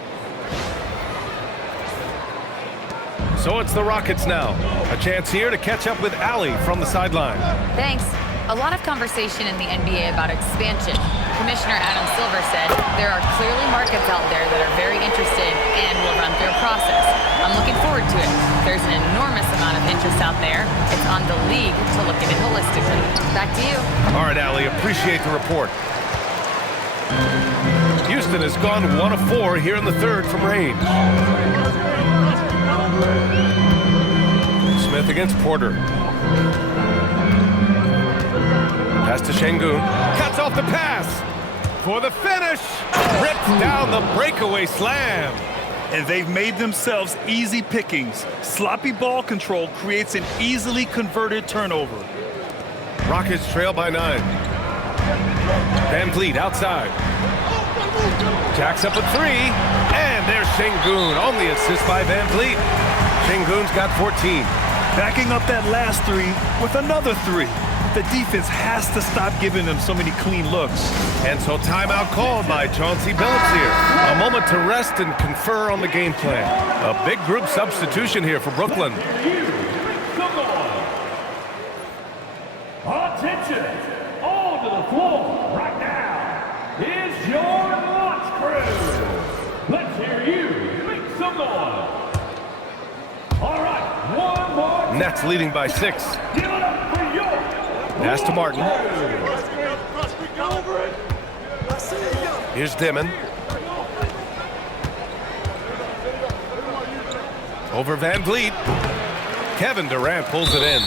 So it's the Rockets now. A chance here to catch up with Allie from the sideline. Thanks. A lot of conversation in the NBA about expansion. Commissioner Adam Silver said there are clearly markets out there that are very interested and will run through a process. I'm looking forward to it. There's an enormous amount of interest out there. It's on the league to look at it holistically. Back to you. All right, Allie, appreciate the report. Houston has gone 1 of 4 here in the third from range. Smith against Porter. Pass to Şengün. Cuts off the pass. For the finish. Rips down the breakaway slam. And they've made themselves easy pickings. Sloppy ball control creates an easily converted turnover. Rockets trail by 9. Van Vliet outside. Jacks up a 3. And there's Şengün. Only assist by Van Vliet. Şengün's got 14. Backing up that last 3 with another 3. The defense has to stop giving them so many clean looks. And so timeout called by Chauncey Billups here. A moment to rest and confer on the game plan. A big group substitution here for Brooklyn. Attention, all to the floor right now is your launch crew. Let's hear you make some noise. All right, one more. Nets leading by 6. Give it up for York. Pass to Martin. Here's Dimon. Over Van Vliet. Kevin Durant pulls it in.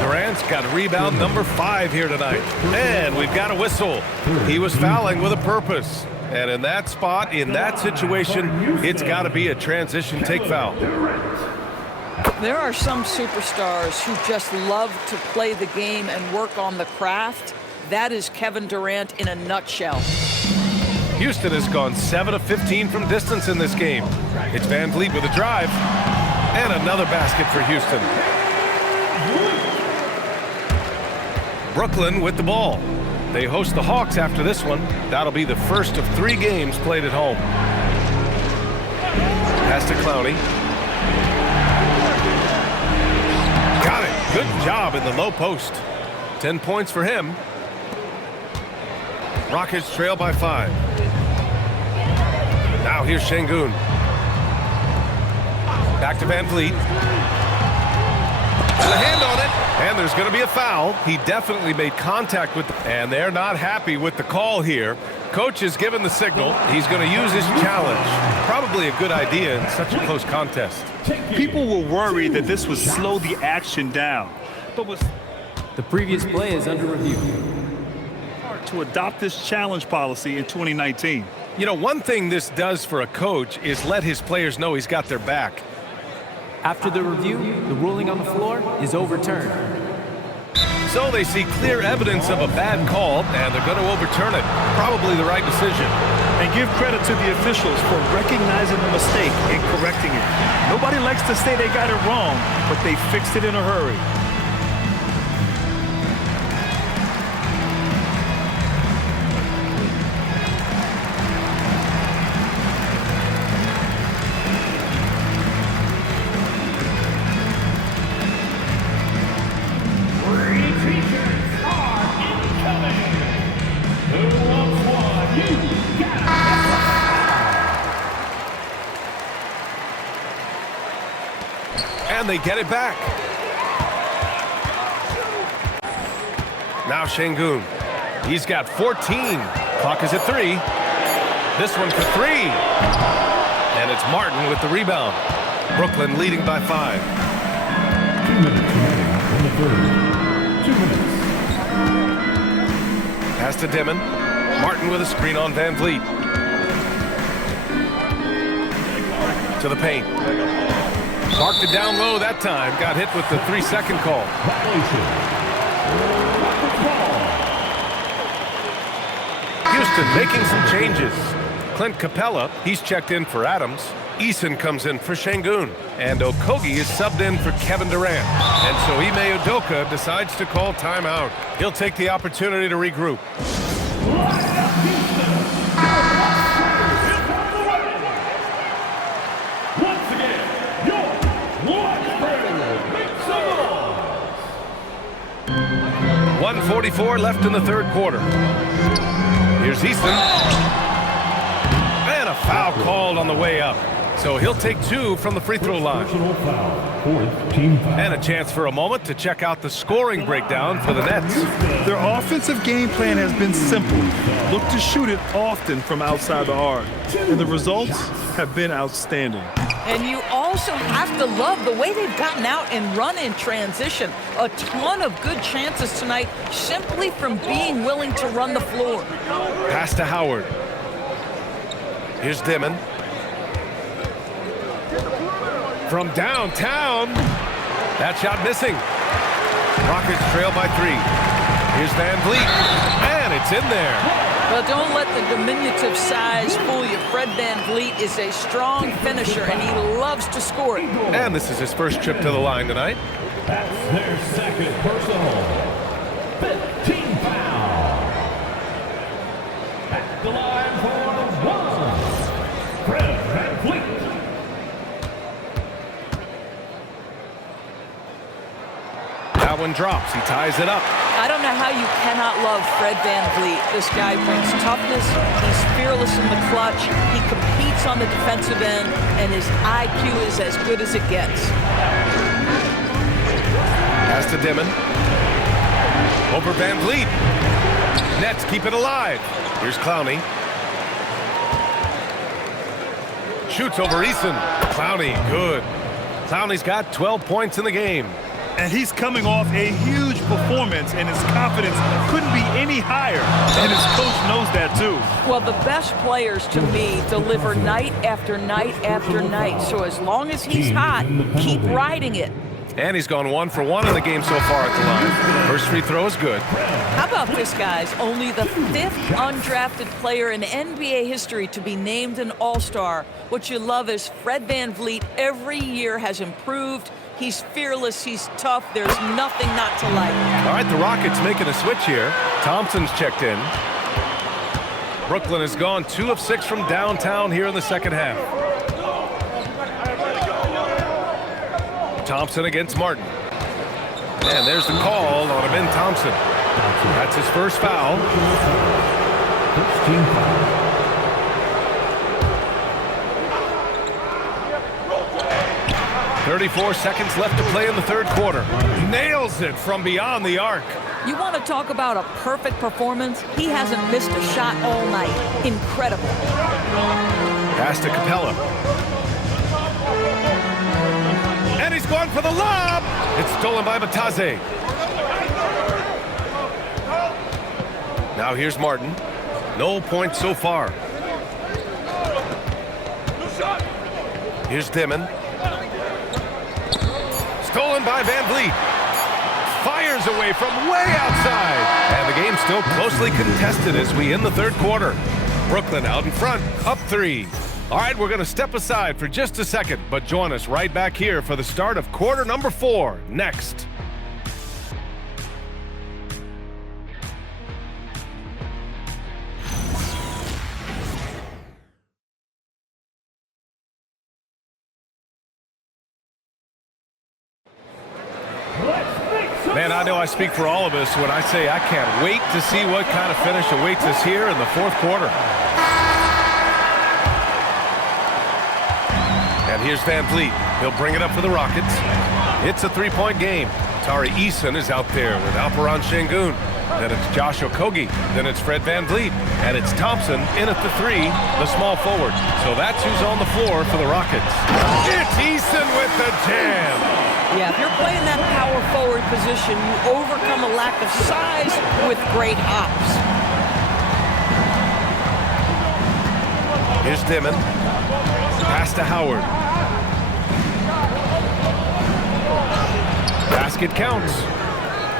Durant's got rebound number 5 here tonight. And we've got a whistle. He was fouling with a purpose. And in that spot, in that situation, it's got to be a transition take foul. There are some superstars who just love to play the game and work on the craft. That is Kevin Durant in a nutshell. Houston has gone 7 of 15 from distance in this game. It's Van Vliet with a drive. And another basket for Houston. Brooklyn with the ball. They host the Hawks after this one. That'll be the first of 3 games played at home. Pass to Clowney. Got it. Good job in the low post. 10 points for him. Rockets trail by 5. Now here's Şengün. Back to Van Vliet. And a hand on it. And there's going to be a foul. He definitely made contact with and they're not happy with the call here. Coach has given the signal. He's going to use his challenge. Probably a good idea in such a close contest. People were worried that this would slow the action down, but was The previous play is under review. hard to adopt this challenge policy in 2019. You know, one thing this does for a coach is let his players know he's got their back. After the review, the ruling on the floor is overturned. So they see clear evidence of a bad call, and they're going to overturn it. Probably the right decision. And give credit to the officials for recognizing the mistake and correcting it. Nobody likes to say they got it wrong, but they fixed it in a hurry. And they get it back. Now Şengün. He's got 14. Clock is at 3. This one for 3. And it's Martin with the rebound. Brooklyn leading by 5. 2 minutes remaining in the third. 2 minutes. Pass to Dimon. Martin with a screen on Van Vliet. To the paint. Marked it down low that time. Got hit with the 3-second call. Houston making some changes. Clint Capella, he's checked in for Adams. Eason comes in for Şengün. And Okogie is subbed in for Kevin Durant. And so Ime Udoka decides to call timeout. He'll take the opportunity to regroup. Once again, your Watch Crew, make some noise. 1:44 left in the third quarter. Here's Eason. And a foul called on the way up. So he'll take 2 from the free throw line. Personal foul, 4th team foul. And a chance for a moment to check out the scoring breakdown for the Nets. Their offensive game plan has been simple. Look to shoot it often from outside the arc. And the results have been outstanding. And you also have to love the way they've gotten out and run in transition. A ton of good chances tonight simply from being willing to run the floor. Pass to Howard. Here's Dimon. From downtown. That shot missing. Rockets trail by 3. Here's Van Vliet. And it's in there. But don't let the diminutive size fool you. Fred Van Vliet is a strong finisher, and he loves to score it. And this is his first trip to the line tonight. That's their second personal. 5th team foul. At the line for one. Fred Van Vliet. That one drops. He ties it up. I don't know how you cannot love Fred Van Vliet. This guy brings toughness. He's fearless in the clutch. He competes on the defensive end, and his IQ is as good as it gets. Pass to Dimon. Over Van Vliet. Nets keep it alive. Here's Clowney. Shoots over Eason. Clowney, good. Clowney's got 12 points in the game. And he's coming off a huge performance, and his confidence couldn't be any higher. And his coach knows that, too. Well, the best players, to me, deliver night after night after night. So as long as he's hot, keep riding it. And he's gone 1 for 1 in the game so far at the line. First free throw is good. How about this, guys? Only the 5th undrafted player in NBA history to be named an All-Star. What you love is Fred VanVleet every year has improved. He's fearless, he's tough, there's nothing not to like. All right, the Rockets making a switch here. Thompson's checked in. Brooklyn has gone 2 of 6 from downtown here in the second half. Thompson against Martin. And there's the call on Amin Thompson. That's his first foul. First team foul. 34 seconds left to play in the third quarter. Nails it from beyond the arc. You want to talk about a perfect performance? He hasn't missed a shot all night. Incredible. Pass to Capella. And he's going for the lob. It's stolen by Batadze. Now here's Martin. No points so far. Here's Dimon. Stolen by VanVleet. Fires away from way outside. And the game's still closely contested as we end the third quarter. Brooklyn out in front, up 3. All right, we're going to step aside for just a second, but join us right back here for the start of quarter number 4 next. Man, I know I speak for all of us when I say I can't wait to see what kind of finish awaits us here in the fourth quarter. And here's VanVleet. He'll bring it up for the Rockets. It's a 3-point game. Tari Eason is out there with Alperen Şengün. Then it's Josh Okogie. Then it's Fred VanVleet. And it's Thompson in at the 3, the small forward. So that's who's on the floor for the Rockets. It's Eason with the jam. Yeah, if you're playing that power forward position, you overcome a lack of size with great hops. Here's Dimon. Pass to Howard. Basket counts.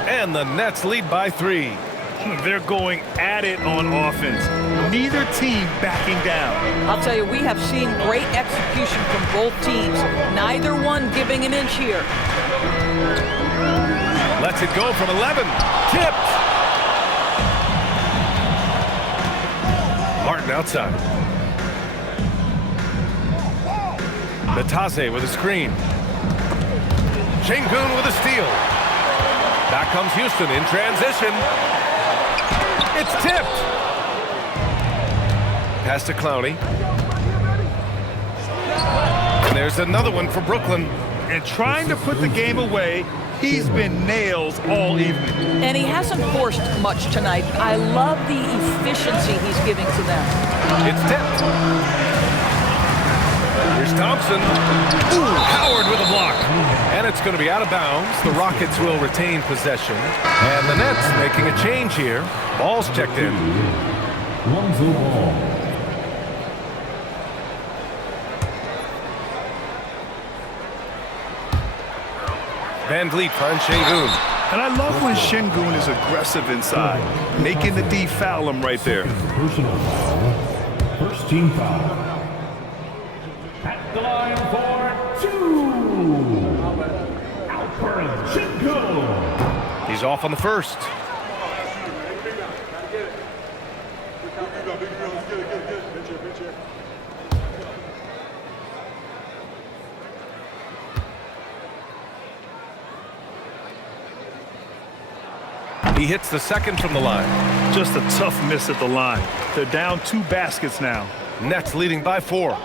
And the Nets lead by 3. They're going at it on offense. Neither team backing down. I'll tell you, we have seen great execution from both teams. Neither one giving an inch here. Lets it go from 11. Tipped. Martin outside. Batadze with a screen. Şengün with a steal. Back comes Houston in transition. It's tipped. Pass to Clowney. And there's another one for Brooklyn. And trying to put the game away, he's been nails all evening. And he hasn't forced much tonight. I love the efficiency he's giving to them. It's tipped. Here's Thompson. Ooh, Howard with a block. And it's going to be out of bounds. The Rockets will retain possession. And the Nets making a change here. Ball's checked in. LONZO ball. VanVleet finds Şengün. And I love when Şengün is aggressive inside, making the D foul him right there. Personal foul. First team foul. At the line for 2. Alperen Şengün. He's off on the first. He hits the second from the line. Just a tough miss at the line. They're down 2 baskets now. Nets leading by 4.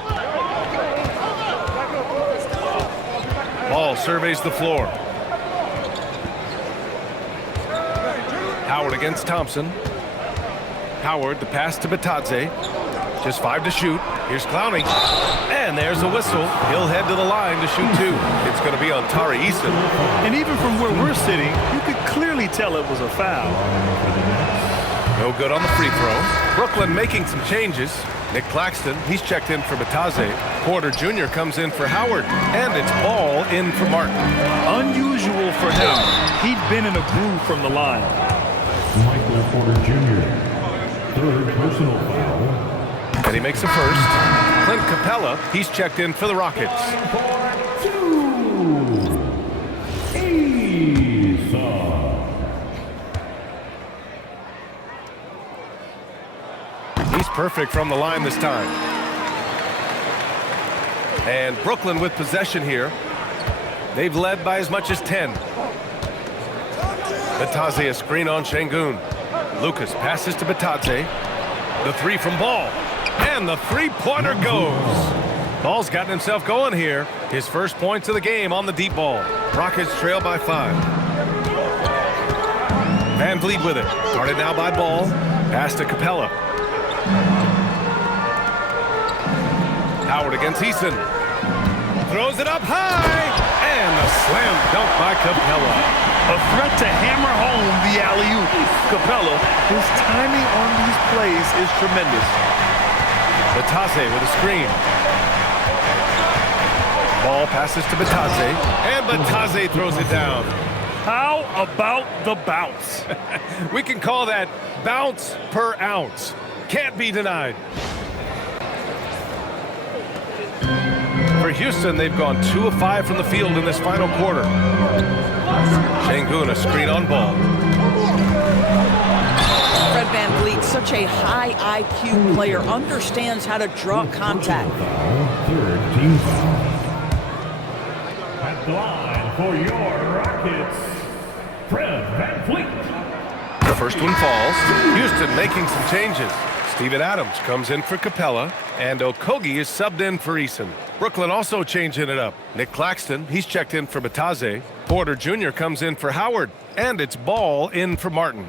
Ball surveys the floor. Howard against Thompson. Howard, the pass to Batadze. Just 5 to shoot. Here's Clowney. And there's a whistle. He'll head to the line to shoot 2. It's going to be on Tari Eason. And even from where we're sitting, you could clearly tell it was a foul. No good on the free throw. Brooklyn making some changes. Nick Claxton, he's checked in for Bataze. Porter Jr. comes in for Howard. And it's Ball in for Martin. Unusual for him. He'd been in a groove from the line. Michael Porter Jr., 3rd personal foul. And he makes a first. Clint Capella, he's checked in for the Rockets. He's perfect from the line this time. And Brooklyn with possession here. They've led by as much as 10. Bataze a screen on Şengün. Lucas passes to Bataze. The 3 from Ball. And the three-pointer goes. Ball's gotten himself going here. His first points of the game on the deep ball. Rockets trail by 5. Van Vliet with it. Guarded now by Ball. Pass to Capella. Howard against Eason. Throws it up high. And a slam dunk by Capella. A threat to hammer home the alley-oop. Capella, his timing on these plays is tremendous. Bataze with a screen. Ball passes to Bataze, and Bataze throws it down. How about the bounce? We can call that bounce per ounce. Can't be denied. For Houston, they've gone 2 of 5 from the field in this final quarter. Şengün, a screen on Ball. Fred Van Vliet, such a high IQ player, understands how to draw contact. 3rd team foul. At the line for your Rockets, Fred Van Vliet. The first one falls. Houston making some changes. Steven Adams comes in for Capella, and Okogie is subbed in for Eason. Brooklyn also changing it up. Nick Claxton, he's checked in for Bataze. Porter Jr. comes in for Howard, and it's Ball in for Martin.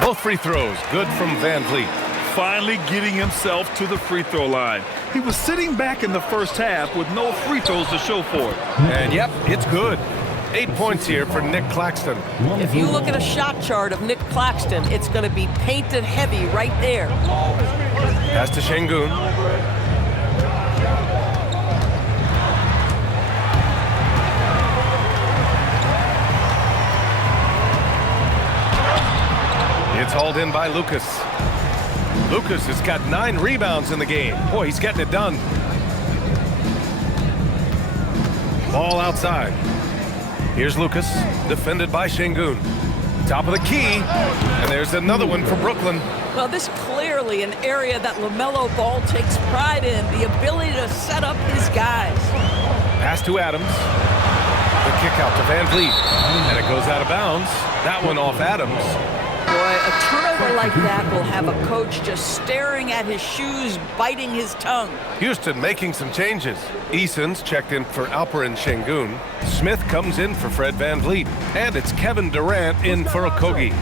Both free throws, good from Van Vliet. Finally getting himself to the free throw line. He was sitting back in the first half with no free throws to show for it. And yep, it's good. 8 points here for Nick Claxton. If you look at a shot chart of Nick Claxton, it's going to be painted heavy right there. Pass to Şengün. It's hauled in by Lucas. Lucas has got 9 rebounds in the game. Boy, he's getting it done. Ball outside. Here's Lucas, defended by Şengün. Top of the key, and there's another one for Brooklyn. Well, this clearly an area that LaMelo Ball takes pride in, the ability to set up his guys. Pass to Adams. The kick out to Van Vliet, and it goes out of bounds. That one off Adams. Boy, a turnover like that will have a coach just staring at his shoes, biting his tongue. Houston making some changes. Eason's checked in for Alperen Şengün. Smith comes in for Fred Van Vliet. And it's Kevin Durant in for Okogie.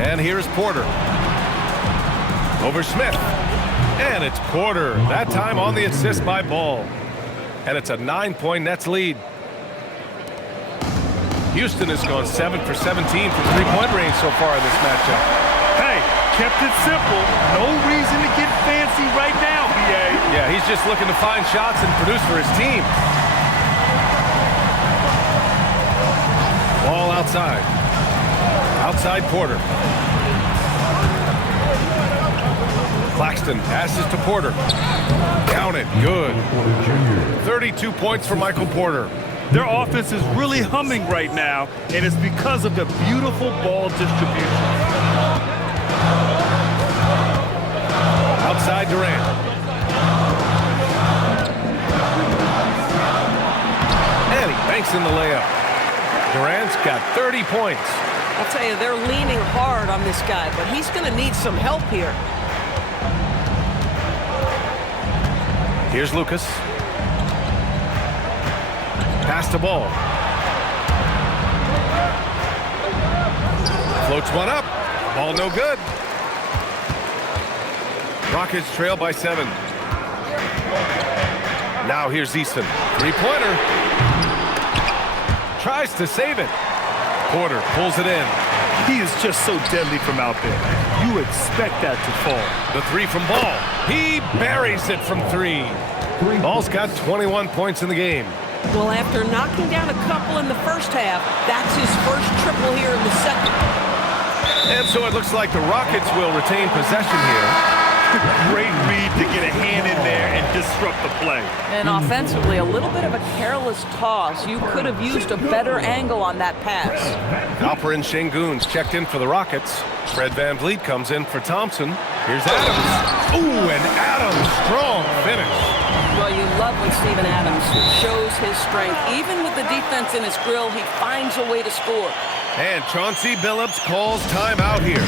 And here's Porter. Over Smith. And it's Porter. That time on the assist by Ball. And it's a 9-point Nets lead. Houston has gone 7 for 17 from three-point range so far in this matchup. Hey, kept it simple. No reason to get fancy right now, B.A. Yeah, he's just looking to find shots and produce for his team. Ball outside. Outside Porter. Claxton passes to Porter. Count it. Good. 32 points for Michael Porter. Their offense is really humming right now, and it's because of the beautiful ball distribution. Outside Durant. And he banks in the layup. Durant's got 30 points. I'll tell you, they're leaning hard on this guy, but he's going to need some help here. Here's Lucas. Pass to Ball. Floats one up. Ball no good. Rockets trail by 7. Now here's Easton. Three-pointer. Tries to save it. Porter pulls it in. He is just so deadly from out there. You expect that to fall. The three from Ball. He buries it from 3. Ball's got 21 points in the game. Well, after knocking down a couple in the first half, that's his first triple here in the second. And so it looks like the Rockets will retain possession here. Great read to get a hand in there and disrupt the play. And offensively, a little bit of a careless toss. You could have used a better angle on that pass. Alper and Şengün's checked in for the Rockets. Fred VanVleet comes in for Thompson. Here's Adams. Ooh, and Adams, strong finish. Well, you love when Steven Adams shows his strength. Even with the defense in his grill, he finds a way to score. And Chauncey Billups calls timeout here,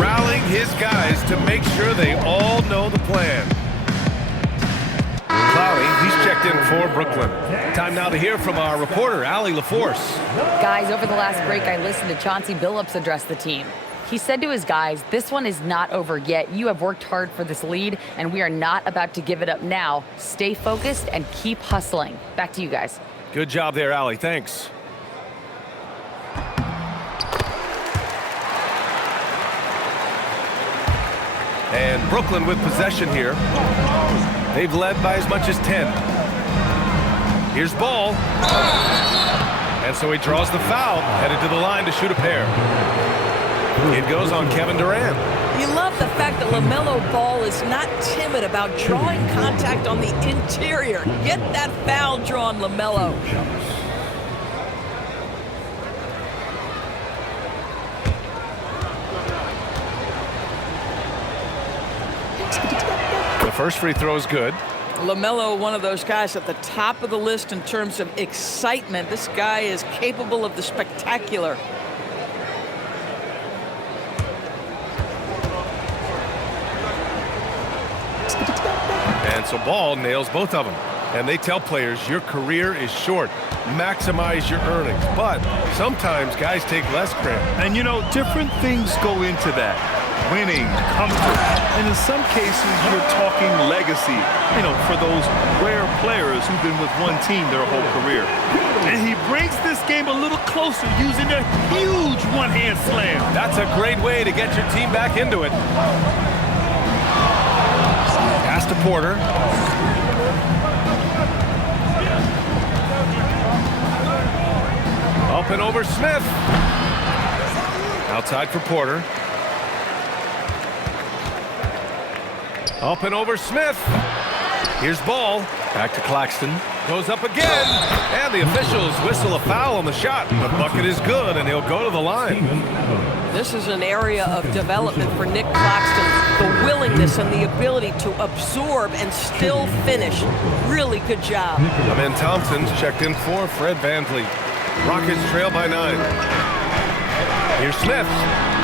rallying his guys to make sure they all know the plan. Clowney, he's checked in for Brooklyn. Time now to hear from our reporter, Allie LaForce. Guys, over the last break, I listened to Chauncey Billups address the team. He said to his guys, this one is not over yet. You have worked hard for this lead, and we are not about to give it up now. Stay focused and keep hustling. Back to you guys. Good job there, Allie. Thanks. And Brooklyn with possession here. They've led by as much as 10. Here's Ball. And so he draws the foul, headed to the line to shoot a pair. It goes on Kevin Durant. You love the fact that LaMelo Ball is not timid about drawing contact on the interior. Get that foul drawn, LaMelo. The first free throw is good. LaMelo, one of those guys at the top of the list in terms of excitement. This guy is capable of the spectacular. And so Ball nails both of them. And they tell players, your career is short. Maximize your earnings. But sometimes guys take less credit. And you know, different things go into that. Winning, comfort, and in some cases, you're talking legacy, you know, for those rare players who've been with one team their whole career. And he brings this game a little closer using a huge one-hand slam. That's a great way to get your team back into it. Pass to Porter. Up and over Smith. Outside for Porter. Up and over Smith. Here's Ball. Back to Claxton. Goes up again. And the officials whistle a foul on the shot. The bucket is good, and he'll go to the line. This is an area of development for Nick Claxton. The willingness and the ability to absorb and still finish. Really good job. Amen Thompson's checked in for Fred VanVleet. Rockets trail by 9. Here's Smith.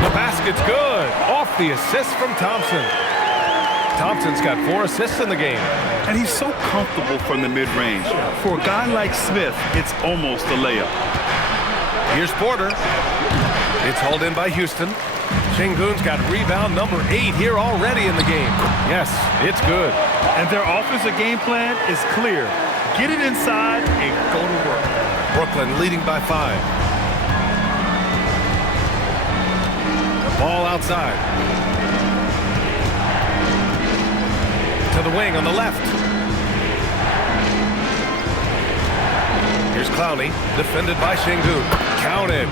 The basket's good. Off the assist from Thompson. Thompson's got 4 assists in the game. And he's so comfortable from the mid-range. For a guy like Smith, it's almost a layup. Here's Porter. It's hauled in by Houston. Şengün's got rebound number 8 here already in the game. Yes, it's good. And their offensive game plan is clear. Get it inside and go to work. Brooklyn leading by 5. Ball outside. To the wing on the left. Here's Clowney, defended by Şengün. Counted.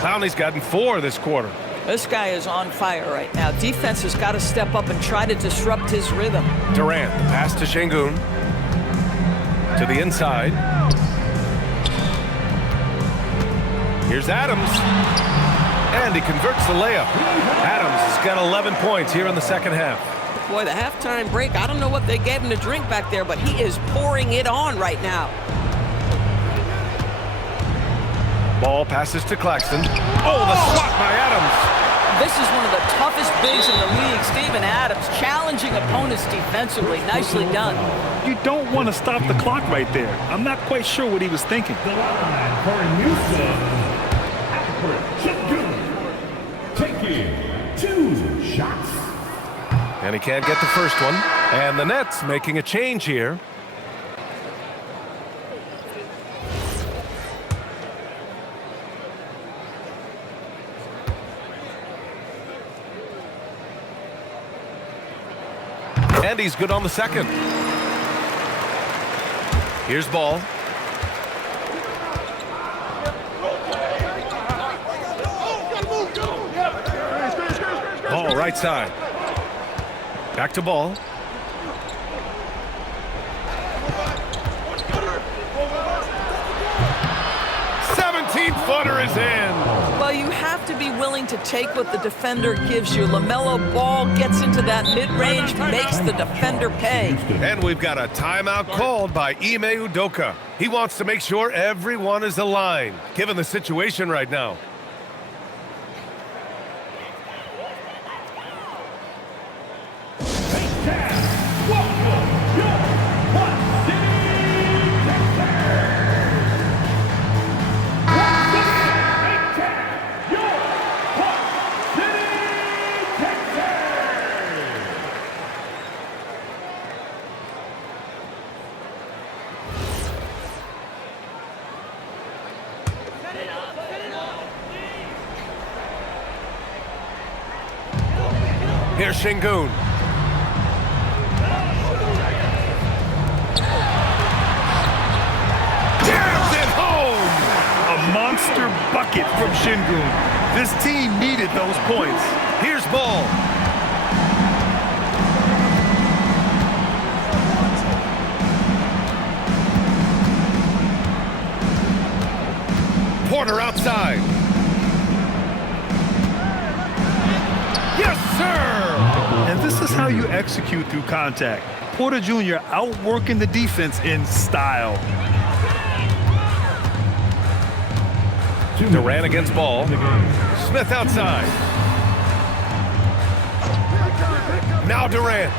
Clowney's gotten 4 this quarter. This guy is on fire right now. Defense has got to step up and try to disrupt his rhythm. Durant, the pass to Şengün. To the inside. Here's Adams. And he converts the layup. Adams has got 11 points here in the second half. Boy, the halftime break, I don't know what they gave him to drink back there, but he is pouring it on right now. Ball passes to Claxton. Oh, the swat by Adams. This is one of the toughest bigs in the league. Steven Adams challenging opponents defensively. Nicely done. You don't want to stop the clock right there. I'm not quite sure what he was thinking. The line for Houston, Alper Şengün, taking 2 shots. And And he can't get the first one. And the Nets making a change here. And he's good on the second. Here's ball. Ball right side. Back to ball. 17-footer is in. Well, you have to be willing to take what the defender gives you. LaMelo Ball gets into that mid-range, makes the defender pay. And we've got a timeout called by Ime Udoka. He wants to make sure everyone is aligned, given the situation right now. Here's Şengün. Jams it home! A monster bucket from Şengün. This team needed those points. Here's Ball. Porter outside. Yes, sir! And this is how you execute through contact. Porter Jr. outworking the defense in style. Durant against Ball. Smith outside. Now Durant.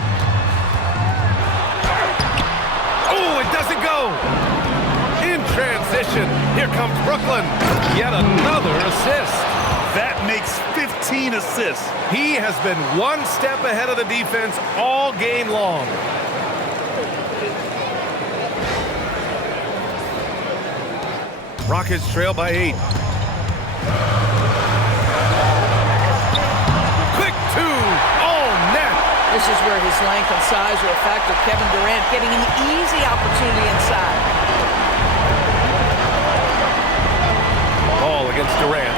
Oh, it doesn't go. In transition, here comes Brooklyn. Yet another assist. That makes 15 assists. He has been one step ahead of the defense all game long. Rockets trail by 8. Quick two, all net. This is where his length and size are a factor. Kevin Durant getting an easy opportunity inside. Ball against Durant.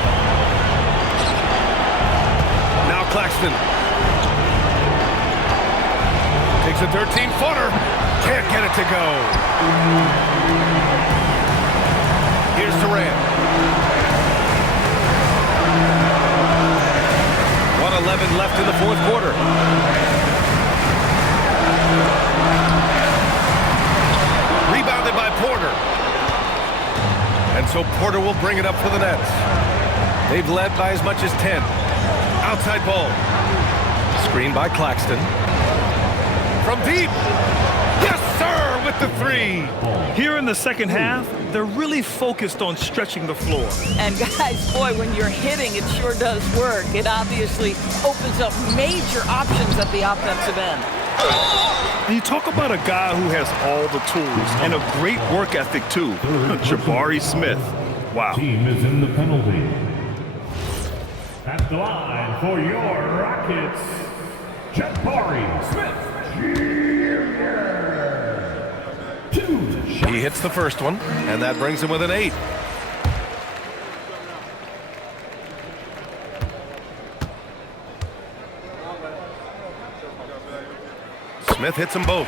Now Claxton. Takes a 13-footer. Can't get it to go. Here's Durant. 1:11 left in the fourth quarter. Rebounded by Porter. And so Porter will bring it up for the Nets. They've led by as much as 10. Outside ball. Screen by Claxton. From deep. Yes, sir, with the three. Here in the second half, they're really focused on stretching the floor. And guys, boy, when you're hitting, it sure does work. It obviously opens up major options at the offensive end. And you talk about a guy who has all the tools and a great work ethic, too. Jabari Smith. Wow. Team is in the penalty. At the line for your Rockets, Jabari Smith Jr. He hits the first one, and that brings him with an 8. Smith hits them both.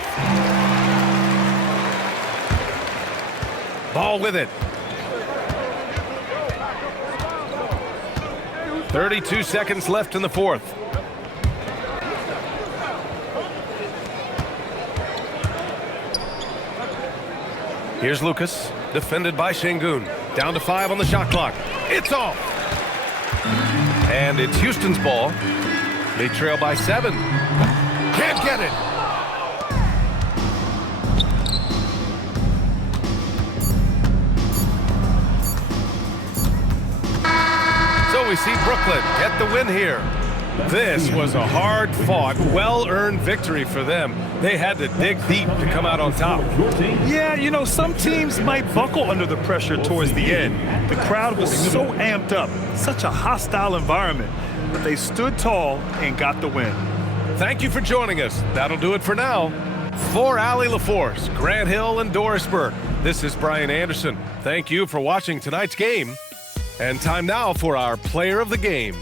Ball with it. 32 seconds left in the fourth. Here's Lucas, defended by Şengün. Down to 5 on the shot clock. It's off. And it's Houston's ball. They trail by 7. Can't get it. So we see Brooklyn get the win here. This was a hard-fought, well-earned victory for them. They had to dig deep to come out on top. Yeah, you know, some teams might buckle under the pressure towards the end. The crowd was so amped up, such a hostile environment, but they stood tall and got the win. Thank you for joining us. That'll do it for now. For Allie LaForce, Grant Hill, and Doris Burke, this is Brian Anderson. Thank you for watching tonight's game. And time now for our Player of the Game.